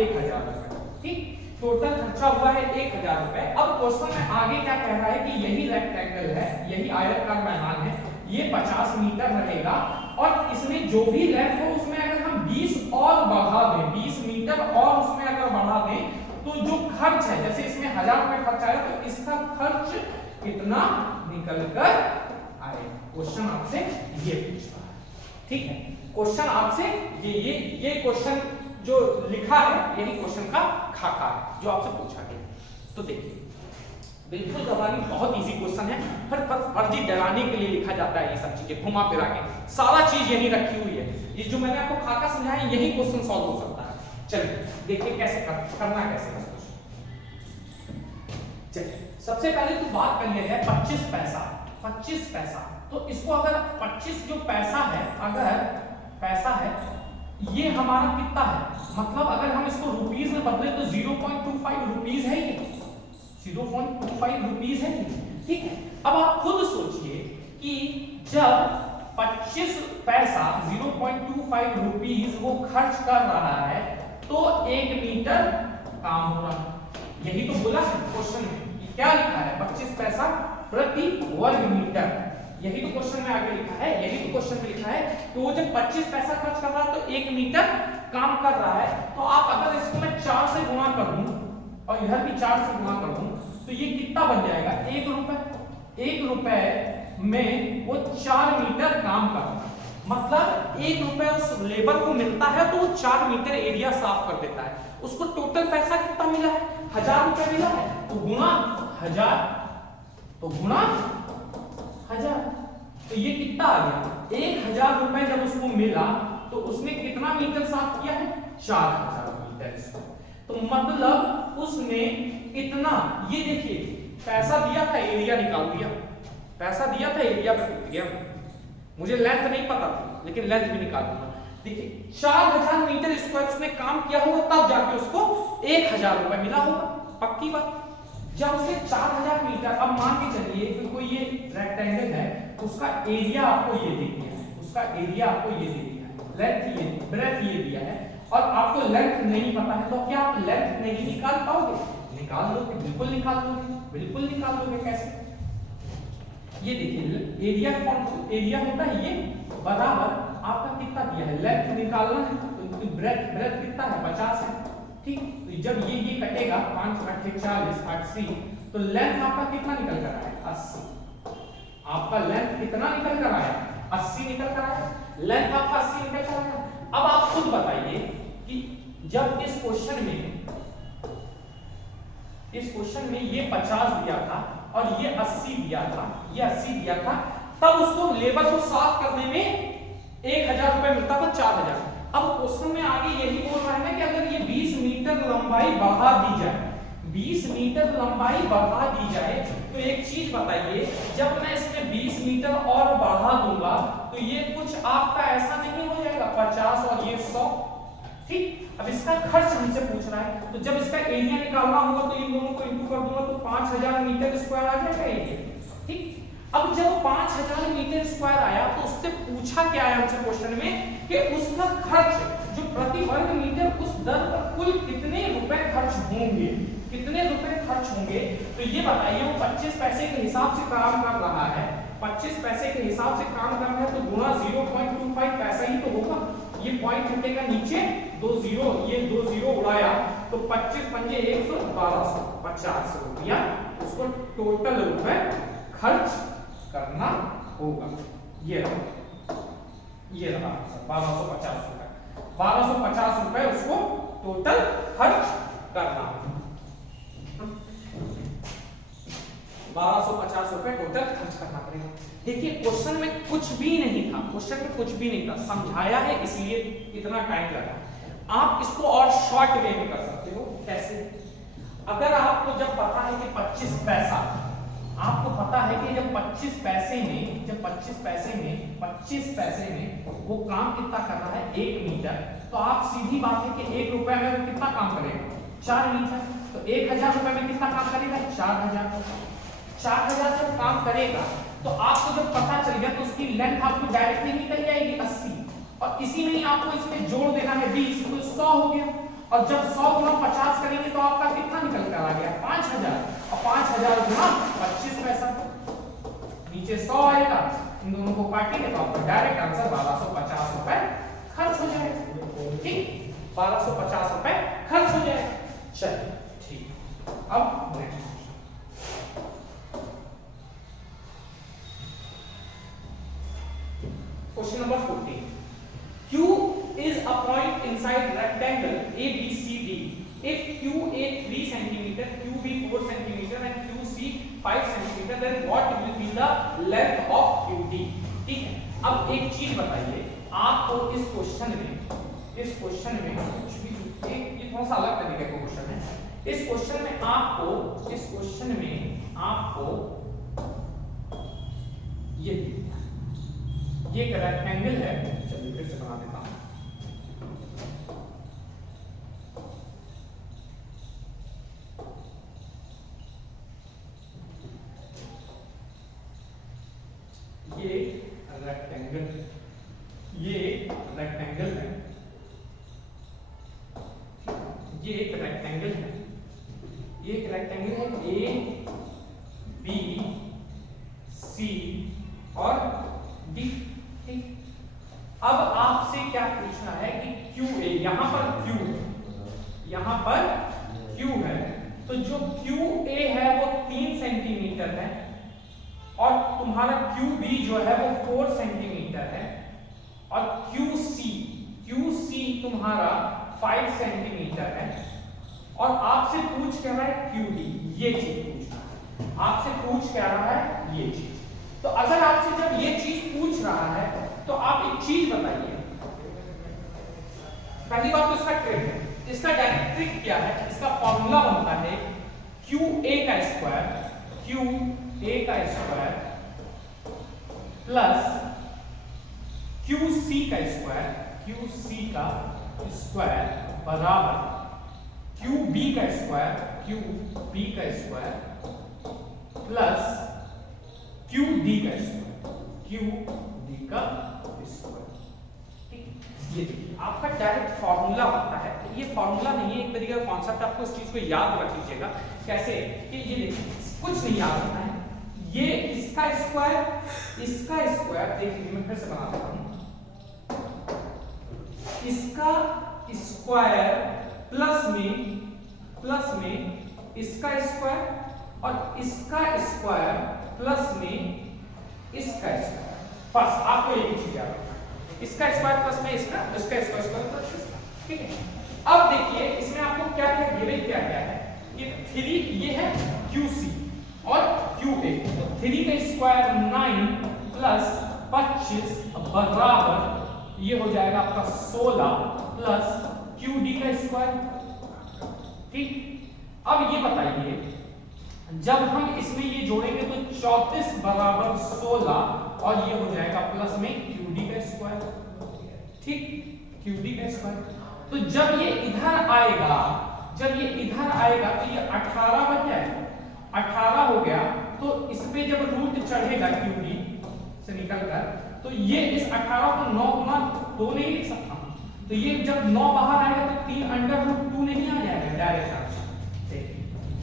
1000 रुपए. ठीक, टोटल खर्चा हुआ है 1000 रुपए. अब क्वेश्चन में आगे क्या कह रहा है कि यही रेक्टेंगल है, यही आयताकार मैदान है, ये 50 मीटर रहेगा और इसमें जो भी लेंथ हो उसमें अगर हम 20 और बढ़ा दें, 20 मीटर और उसमें अगर बढ़ा दें तो जो खर्च है, जैसे इसमें 1000 रुपए खर्च आया तो इसका खर्च कितना निकल कर आए. क्वेश्चन आपसे ये पूछता है. ठीक है, क्वेश्चन आपसे ये क्वेश्चन जो लिखा है यही क्वेश्चन का खाका है जो आपसे पूछा गया. तो देखिए बिल्कुल घबरानी, बहुत इजी क्वेश्चन है, पर फर्जी डराने के लिए लिखा जाता है. ये सब चीजें घुमा फिरा के सारा चीज यही रखी हुई है. ये जो मैंने आपको खाका समझाया यही क्वेश्चन सॉल्व हो सकता है. चलिए देखिए कैसे करना कैसे है. चलिए सबसे पहले तो बात कर लिया जाए 25 पैसा. तो इसको अगर 25 जो पैसा है, अगर पैसा है ये हमारा कितना है, मतलब अगर हम इसको रुपीस में बदले तो 0.25 रुपीस है ये, 0.25 रुपीस है. ठीक है. अब आप खुद सोचिए कि जब 25 पैसा 0.25 रुपीस वो खर्च कर रहा है तो 1 मीटर काम हो रहा है. यही तो बोला है क्वेश्चन में. क्या लिखा है 25 पैसा प्रति वर्ग मीटर. यही तो क्वेश्चन में आगे लिखा है, यही तो क्वेश्चन में लिखा है कि वो जब 25 पैसा खर्च कर रहा है तो 1 मीटर काम कर रहा है. तो आप अगर इसको मैं 4 से गुणा कर दूं और इधर भी 4 से गुणा कर दूं तो ये कितना बन जाएगा 1 रुपए. 1 रुपए में वो 4 मीटर काम कर रहा है. मतलब 1 रुपए उस लेबर को मिलता है तो वो 4 मीटर एरिया साफ कर देता है. उसको टोटल पैसा कितना मिला है 1000 रुपए मिला है. तो गुणा 1000 तो गुणा 1000 तो ये कितना आ गया 1000 रुपए जब उसको मिला तो उसने कितना मीटर साफ किया है 4000 मीटर. तो मतलब उसने इतना, ये देखिए पैसा दिया था एरिया निकाल दिया, पैसा दिया था एरिया पे पूछ गया. मुझे लेंथ नहीं पता थी लेकिन लेंथ भी निकाल दूंगा. देखिए 4000 मीटर स्क्वायर उसने काम किया होगा तब जाके उसको 1000 रुपए मिला होगा. पक्की बात. जब उसने 4000 मीटर, अब मान के चलिए कि कोई ये रेक्टेंगल है उसका एरिया आपको ये दे दिया है, उसका एरिया आपको ये दे दिया है, लेंथ ये ब्रेथ ये दिया है और आपको लेंथ नहीं पता है तो क्या आप लेंथ नहीं निकाल पाओगे? निकाल लोगे, बिल्कुल निकाल लोगे, बिल्कुल निकाल लोगे. कैसे? ये देखिए एरिया होता है ये बराबर आपका कितना दिया है, लेंथ निकालना है तो ब्रेथ कितना है 50 है. ठीक. तो जब ये कटेगा 5 8 40 80 तो लेंथ आपका कितना निकल कर आया 80. आपका लेंथ कितना निकल कर आया 80 निकल कर आया. लेंथ आपका 80 निकल कर आया. अब आप खुद बताइए कि जब इस क्वेश्चन में ये 50 दिया था और ये 80 दिया था, ये 80 दिया था, तब उसको लेबर को साफ करने में 1000 रुपए मिलता था 4000. अब क्वेश्चन में आगे यही बोल रहा है ना कि अगर ये 20 मीटर लंबाई बढ़ा दी जाए, 20 मीटर लंबाई बढ़ा दी जाए, तो एक चीज बताइए, जब मैं इसमें 20 मीटर और बढ़ा दूंगा तो ये कुछ आपका ऐसा नहीं हो जाएगा 50 और ये 100, ठीक। अब इसका खर्च हमसे पूछ रहा है, तो जब इसका एरिया निकालना होगा तो इन दोनों को इंटू कर दूंगा तो 5000 मीटर स्क्वायर आ जाएगा एरिया, ठीक। अब जब 5000 मीटर स्क्वायर आया तो उससे पूछा क्या है हमसे क्वेश्चन में कि उसका खर्च जो प्रति वर्ग मीटर उस दर पर कुल कितने रुपए खर्च होंगे, कितने रुपए खर्च होंगे। तो ये बताइए वो 25 पैसे के हिसाब से काम कर रहा है, 25 पैसे के हिसाब से काम कर रहा है तो गुणा 0.25 पैसा ही तो होगा, ये पॉइंट हटेगा नीचे, 2 जीरो, ये 2 जीरो उड़ाया तो 25 पंजे 100, 1250 रुपया उसको टोटल रुपए खर्च करना होगा। ये रहा 1250 रुपए, 1250 रुपए उसको टोटल खर्च करना, 1250 रुपए टोटल खर्च करना पड़ेगा। देखिए क्वेश्चन में कुछ भी नहीं था, क्वेश्चन में कुछ भी नहीं था, समझाया है इसलिए इतना टाइम लगा। आप इसको और शॉर्ट वे में कर सकते हो। कैसे? अगर आपको जब पता है कि 25 पैसा, आपको पता है कि जब 25 पैसे में, जब 25 पैसे में वो काम कितना कर रहा है 1 मीटर, तो आप सीधी बात है कि 1 रुपए में वो कितना काम करेगा 4 मीटर, तो 1000 रुपए में कितना काम करेगा 4000 जब काम करेगा तो आपको जब पता चल गया तो उसकी लेंथ आपको डायरेक्टली निकल जाएगी 80, और इसी में ही आपको इसमें जोड़ देना है 20, तो 100 हो गया, और जब 100 गुना 50 करेंगे तो आपका कितना निकल कर आ गया 5000, और 5000 गुना 25 पैसा, नीचे 100 आएगा, इन दोनों को काटेंगे तो आपका डायरेक्ट आंसर 1250 रुपए खर्च हो जाएगा, ठीक, 1250 रुपए खर्च हो जाएगा। चलिए ठीक, अब next question number 14, Q is a point inside rectangle ABCD. If QA 3 cm, QB 4 cm and QC 5 cm, then what will be the length of QD? ठीक है, अब एक चीज बताइए, आपको इस क्वेश्चन में कुछ भी ये थोड़ा सा अलग तरीके का क्वेश्चन है। इस क्वेश्चन में आपको ये एक रेक्टेंगल है, चलिए फिर से बना देता हूं। ये रेक्टेंगल है, ये एक रेक्टेंगल है, ए बी सी और डी, ठीक। अब आपसे क्या पूछना है कि QA, यहां पर Q है, तो जो QA है वो 3 सेंटीमीटर है और तुम्हारा QB जो है वो 4 सेंटीमीटर है, और QC तुम्हारा 5 सेंटीमीटर है, और आपसे पूछ क्या रहा है QD, ये चीज पूछना है, आपसे पूछ क्या रहा है ये चीज। तो अगर आपसे जब ये चीज पूछ रहा है तो आप एक चीज बताइए, पहली बात तो इसका ट्रिक है, इसका डायरेक्ट ट्रिक क्या है, इसका फॉर्मूला बनता है QA का स्क्वायर प्लस QC का स्क्वायर बराबर QB का स्क्वायर प्लस QD का स्क्वायर, ठीक। ये देखिए आपका डायरेक्ट फॉर्मूला बनता है, ये फॉर्मूला नहीं है, एक तरीके का कॉन्सेप्ट, आपको इस चीज को याद रख लीजिएगा। कैसे कि ये देखिए कुछ नहीं याद रखना है, ये इसका स्क्वायर देखिए, मैं फिर से बना देता हूं, इसका स्क्वायर प्लस में इसका स्क्वायर और इसका स्क्वायर प्लस में इसका स्क्वायर, बस आपको एक ही चीज याद रखना है, इसका स्क्वायर प्लस में इसका स्क्वायर प्लस इसका, ठीक है। अब देखिए इसमें आपको क्या क्या गिवन क्या है, ये 3 ये है QC और QA, तो 3 का स्क्वायर 9 प्लस 25 बराबर ये हो जाएगा आपका 16 प्लस QD का स्क्वायर। ठीक, अब ये बताइए जब हम इसमें ये जोड़ेंगे तो 34 बराबर 16 और ये हो जाएगा प्लस में QD का स्क्वायर। ठीक, QD का स्क्वायर। तो जब ये इधर आएगा, जब ये इधर आएगा तो ये 18 बन जाएगा, 18 हो गया। तो इस पे जब रूट चढ़ेगा QD से निकलकर, तो ये इस 18 को 9 गुना 2 नहीं लिख सकता, तो ये जब 9 बाहर आएगा तो 3 अंडर रूट 2 नहीं आ जाएगा डायरेक्ट,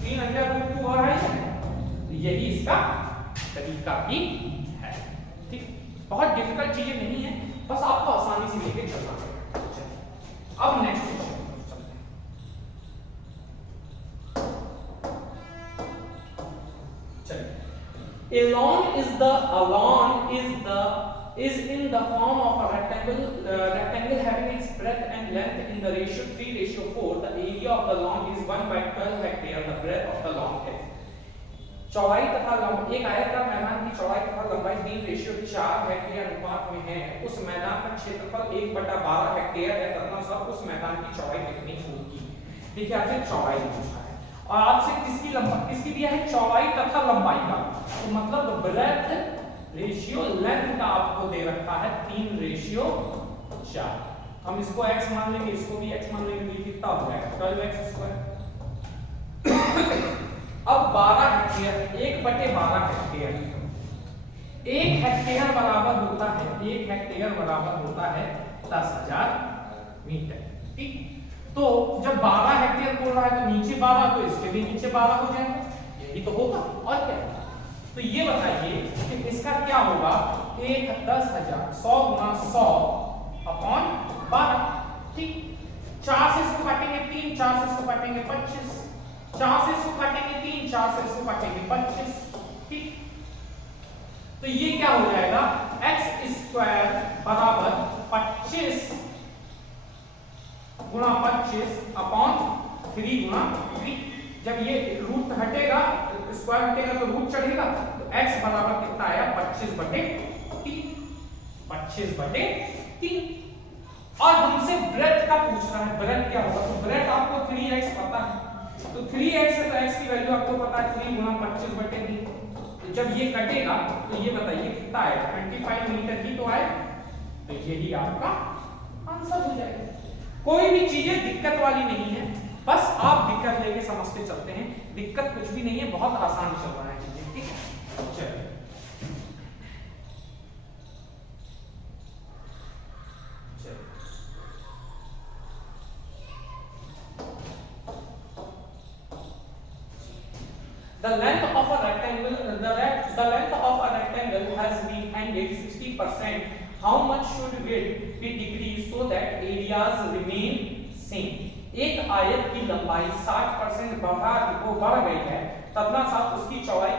3 अंडर रूट 2 बाहर आएगा। तो यही इसका तरीका भी है। ठीक, बहुत डिफिकल्ट चीजें नहीं है, बस आपको आसानी से लेके चलना है। अब नेक्स्ट क्वेश्चन चलते हैं। चलिए, along is in the form of a rectangle having its breadth and length in the ratio 3:4. The area of the lawn is 1/12 hectare. The breadth of the lawn is, चौड़ाई तथा लंबाई, एक आयताकार मैदान की चौड़ाई तथा लंबाई 3:4 हेक्टेयर अनुपात में है। उस मैदान का क्षेत्रफल 1/12 हेक्टेयर है, तदनुसार उस मैदान की चौड़ाई कितनी होगी। देखिए आपसे चौड़ाई पूछा है और आपसे किसकी लंबाई, किसकी दिया है, चौड़ाई तथा लंबाई का, तो मतलब ब्रेथ रेशियो लेंथ का आपको दे रखा है 3:4। हम इसको x मान लेंगे, इसको भी x मान लेंगे, कितना हो जाएगा 12x²। अब 12 हेक्टेयर, 1/12 हेक्टेयर, 1 हेक्टेयर बराबर होता है, 1 हेक्टेयर बराबर होता है 10,000 मीटर। ठीक, तो जब 12 हेक्टेयर बोल रहा है तो नीचे 12, तो इसके भी नीचे 12 हो जाएगा, यही तो होगा और क्या। तो ये बताइए कि इसका क्या होगा, 10,000 100 गुना 100 अपॉन 12। ठीक, 4 से इसको काटेंगे 3, 4 से इसको काटेंगे 25, 4 से इसको काटेंगे 3, 4 से इसको काटेंगे 25। ठीक, तो ये क्या हो जाएगा, x² बराबर 25 गुना 25 अपॉन 3 गुना 3। जब ये रूट हटेगा, स्क्वायर हटेगा तो रूट चढ़ेगा, तो x बराबर कितना आया, 25/3, 25/3। और हमसे ब्रेथ का पूछ रहा है, ब्रेथ क्या होगा, तो ब्रेथ आपको 3x पता है, तो 3x है तो x की वैल्यू आपको पता है 3 गुना 25/3। तो जब ये कटेगा तो ये बताइए कितना आएगा, 25 मीटर ही तो आएगा। तो यही आपका आंसर हो जाएगा। कोई भी चीजें दिक्कत वाली नहीं है, बस आप दिक्कत लेके समझते चलते हैं, दिक्कत कुछ भी नहीं है, बहुत आसान चल रहा है चीजें। ठीक है, चलिए The length of a rectangle has been ended 60%. How much should width be decreased so that areas remain same? एक आयत की लंबाई 60% बढ़ गई है, तदनुसार उसकी चौड़ाई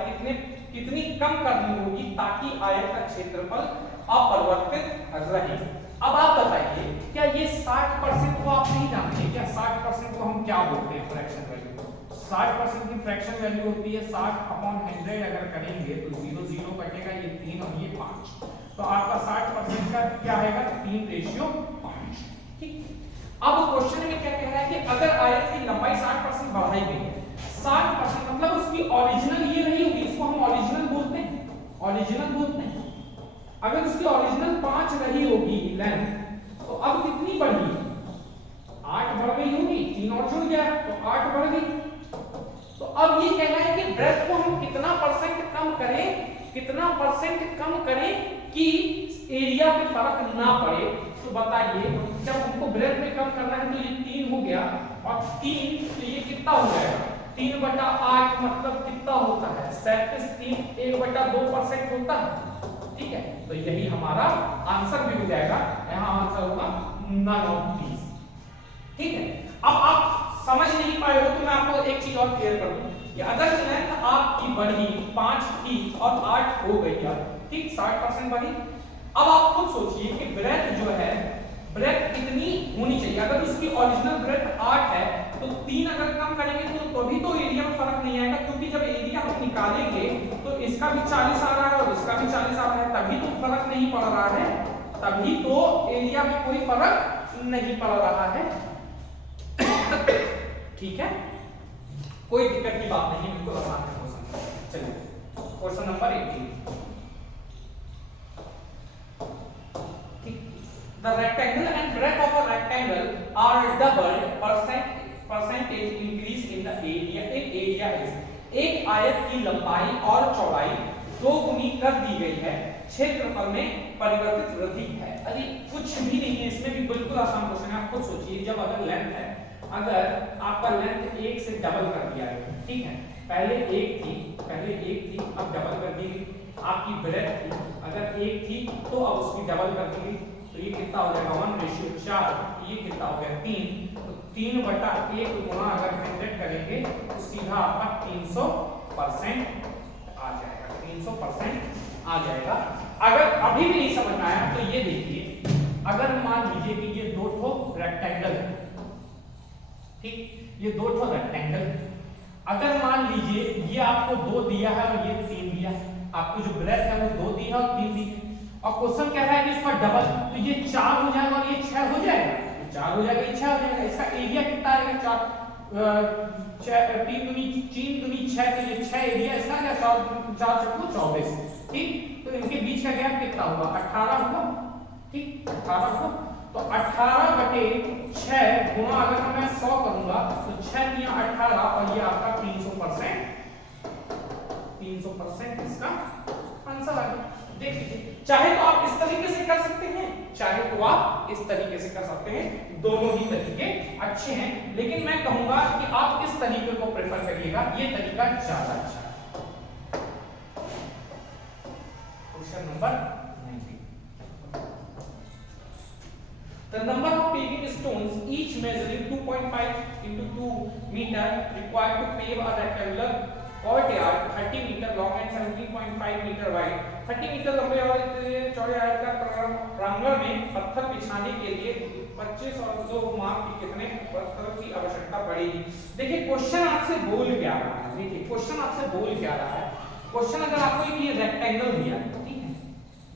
कितनी कम करनी होगी ताकि आयत का क्षेत्रफल अपरिवर्तित रहे। अब आप बताइए, क्या ये 60% को आप नहीं जानते, क्या 60% को हम क्या बोलते हैं, फ्रैक्शन वैल्यू। 60% की फ्रैक्शन वैल्यू होती है 60/100। अगर करेंगे तो 0 0 कटेगा, ये 3 और ये 5, तो आपका 60% का क्या आएगा, 3:5। ठीक, अब क्वेश्चन में क्या कह रहा है कि अगर आयत की लंबाई 60% बढ़ाई गई है, 60% मतलब उसकी ओरिजिनल ये रही होगी, इसको हम ओरिजिनल बोलते हैं, ओरिजिनल बोलते हैं। अगर उसकी ओरिजिनल 5 रही होगी लेंथ, तो अब कितनी बढ़ी, 8 बढ़ गई होगी, 3 और जुड़ गया तो 8 बढ़ गई। तो अब ये कहना है कि ब्रेथ को हम कितना परसेंट कम करें, कितना परसेंट कम करें कि एरिया पे फर्क ना पड़े। तो बताइए, जब हमको ब्रेथ में कम करना है तो ये 3 हो गया, और 3 तो ये कितना हो जाएगा, 3/8 मतलब कितना होता है, 37, 3 1/2% होता है। ठीक है, तो यही हमारा आंसर भी हो जाएगा, यहाँ आंसर होगा नन ऑफ दीस। ठीक है, अब आप समझ नहीं पाए हो तो मैं आपको एक चीज और क्लियर कर दूं कि अगर लेंथ आपकी बढ़ी 5 थी और 8 हो गई, ठीक 60% बढ़ी। अब आप खुद सोचिए कि ब्रेथ जो है, ब्रेथ कितनी होनी चाहिए। अगर उसकी ओरिजिनल ब्रेथ 8 है तो 3 अगर कम करेंगे तो तभी तो एरिया में फर्क नहीं आएगा, क्योंकि जब एरिया हम निकालेंगे तो इसका भी 40 आ रहा है और इसका भी 40 आ रहा है, तभी तो फर्क नहीं पड़ रहा है। तभी तो एरिया में कोई फर्क नहीं पड़ रहा है। ठीक है, कोई दिक्कत की बात नहीं है, बिल्कुल आसान है क्वेश्चन। चलिए question number 18। The rectangle and breadth of a rectangle are doubled percentage increase in the area is। एक आयत की लंबाई और चौड़ाई 2 गुनी कर दी गई है, क्षेत्रफल में परिवर्तित वृद्धि है। अरे कुछ भी नहीं है इसमें, भी बिल्कुल आसान क्वेश्चन है। आप खुद सोचिए, जब अगर लेंथ है, अगर आपका लेंथ 1 से डबल कर दिया है, ठीक है, पहले 1 थी अब डबल कर दी गई। आपकी ब्रेथ थी, अगर 1 थी तो अब उसकी डबल कर दी गई, तो ये कितना हो जाएगा 1:4, ये कितना हो गया 3। तो 3/1 गुना अगर 100 करेंगे तो सीधा आपका 300% आ जाएगा, 300% आ जाएगा। अगर अभी भी नहीं समझ में आया तो ये देखिए, अगर मान लीजिए कि ये 2 ठो रेक्टेंगल है, ठीक, ये 2 ठो रेक्टेंगल, अगर मान लीजिए ये आपको 2 दिया है और ये 3 दिया, आपको जो ब्रेथ है वो 2 दी है और 3 दी है, और क्वेश्चन कह रहा है कि इसका डबल, तो ये 4 हो जाएगा और ये 6 हो जाएगा, ये 4 हो जाएगा, ये 6 हो जाएगा। इसका एरिया कितना आएगा? 3 दूनी 6, तो ये 6 एरिया इसका क्या, 4 चक्कू 24, ठीक। तो इनके बीच का गैप कितना होगा? 18 होगा, ठीक, 18 होगा। तो 18/6 गुना अगर मैं 100 करूंगा तो 6 × 18 और ये आपका 300% इसका आंसर आ गया। देख लीजिए, चाहे तो आप इस तरीके से कर सकते हैं, चाहे तो आप इस तरीके से कर सकते हैं, दोनों ही तरीके अच्छे हैं, लेकिन मैं कहूंगा कि आप इस तरीके को प्रेफर करिएगा, ये तरीका ज्यादा अच्छा है। Question number 19। The number of paving stones, each measuring 2.5 × 2 meter, required to pave a rectangular courtyard 30 meter long and 17.5 meter wide। 30 metre लंबे और चौड़े आयत का प्रांगण में पत्थर बिछाने के लिए 25 और 2 माप के कितने पत्थरों की आवश्यकता पड़ेगी। देखिए क्वेश्चन आपसे बोल क्या रहा है, देखिए क्वेश्चन आपसे बोल क्या रहा है। क्वेश्चन अगर आपको एक ये रेक्टेंगल दिया है, ठीक है,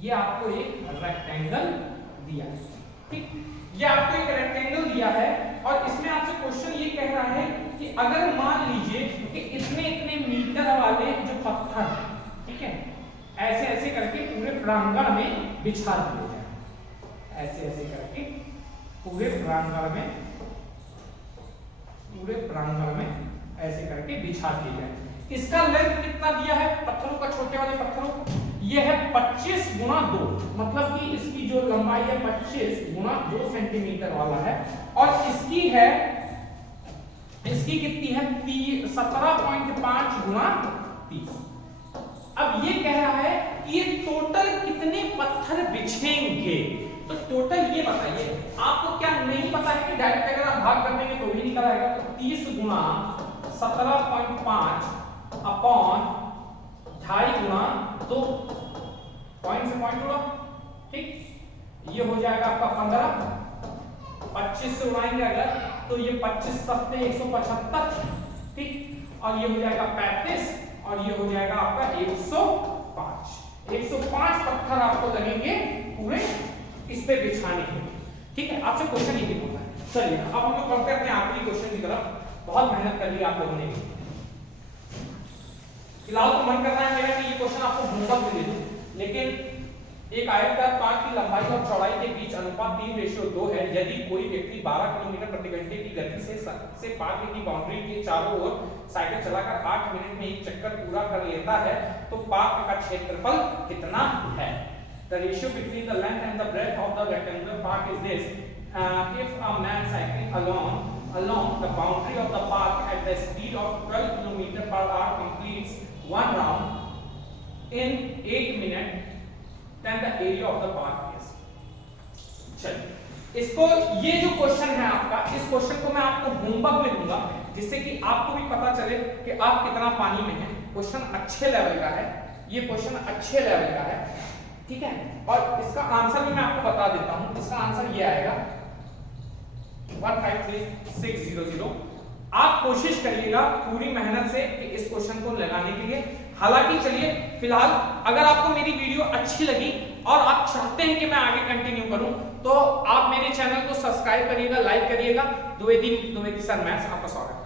ये आपको एक रेक्टेंगल दिया है, ठीक, ये आपको एक रेक्टेंगल दिया है और इसमें आपसे क्वेश्चन ये कह रहा है कि अगर मान लीजिए कि इतने मीटर वाले जो पत्थर, ठीक है, ऐसे ऐसे करके पूरे प्रांगण में बिछा दिए जाए, ऐसे करके पूरे प्रांगण में ऐसे करके बिछा दिए जाए। इसका लेंथ कितना दिया है पत्थरों का, छोटे वाले पत्थरों का? ये है 25 × 2, मतलब कि इसकी जो लंबाई है 25 × 2 सेंटीमीटर वाला है, और इसकी कितनी है? 17.5 × 30। अब ये कह रहा है कि ये टोटल कितने पत्थर बिछेंगे, तो टोटल ये बताइए। आपको क्या नहीं पता है कि डायरेक्ट अगर आप भाग कर देंगे तो भी निकल आएगा, तो 30 × 17.5 अपॉन 2.5 × 2, पॉइंट से पॉइंट उड़ा, ठीक, ये हो जाएगा आपका 15, 25 से उड़ाएंगे अगर तो ये 25 सत्ते 175, ठीक, और ये हो जाएगा 35 और ये हो जाएगा आपका 105 पत्थर आपको लगेंगे पूरे इस पे बिछाने के, ठीक है। आपसे क्वेश्चन यही पूछा है। चलिए अब हम लोग बढ़ते हैं अपने आखिरी क्वेश्चन की तरफ। बहुत मेहनत कर ली आप लोगों ने, फिलहाल तो मन कर रहा है मेरा कि ये क्वेश्चन आपको होमवर्क में दे दूं, लेकिन एक आयताकार पार्क की लंबाई और चौड़ाई के बीच अनुपात 3:2 है। यदि कोई व्यक्ति 12 किलोमीटर प्रति घंटे की गति से पार्क की बाउंड्री के चारों ओर साइकिल चलाकर 8 मिनट में एक चक्कर पूरा कर लेता है तो पार्क का क्षेत्रफल कितना है? The ratio between the length and the breadth of the rectangular park is this. If a man cycling along the boundary of the park at the speed of 12 km/h completes one round in 8 minutes, then the area of the park is। चलिए इसको, ये जो क्वेश्चन है आपका, इस क्वेश्चन को मैं आपको होमवर्क में दूंगा जिससे कि आपको भी पता चले कि आप कितना पानी में हैं। क्वेश्चन अच्छे लेवल का है, ये क्वेश्चन अच्छे लेवल का है, ठीक है, और इसका आंसर भी मैं आपको बता देता हूं। इसका आंसर ये आएगा 153600। आप कोशिश करिएगा पूरी मेहनत से कि इस क्वेश्चन को लगाने के लिए। हालांकि चलिए फिलहाल अगर आपको मेरी वीडियो अच्छी लगी और आप चाहते हैं कि मैं आगे कंटिन्यू करूं तो आप मेरे चैनल को सब्सक्राइब करिएगा, लाइक करिएगा। द्विवेदी सर मैथ्स आपका स्वागत है।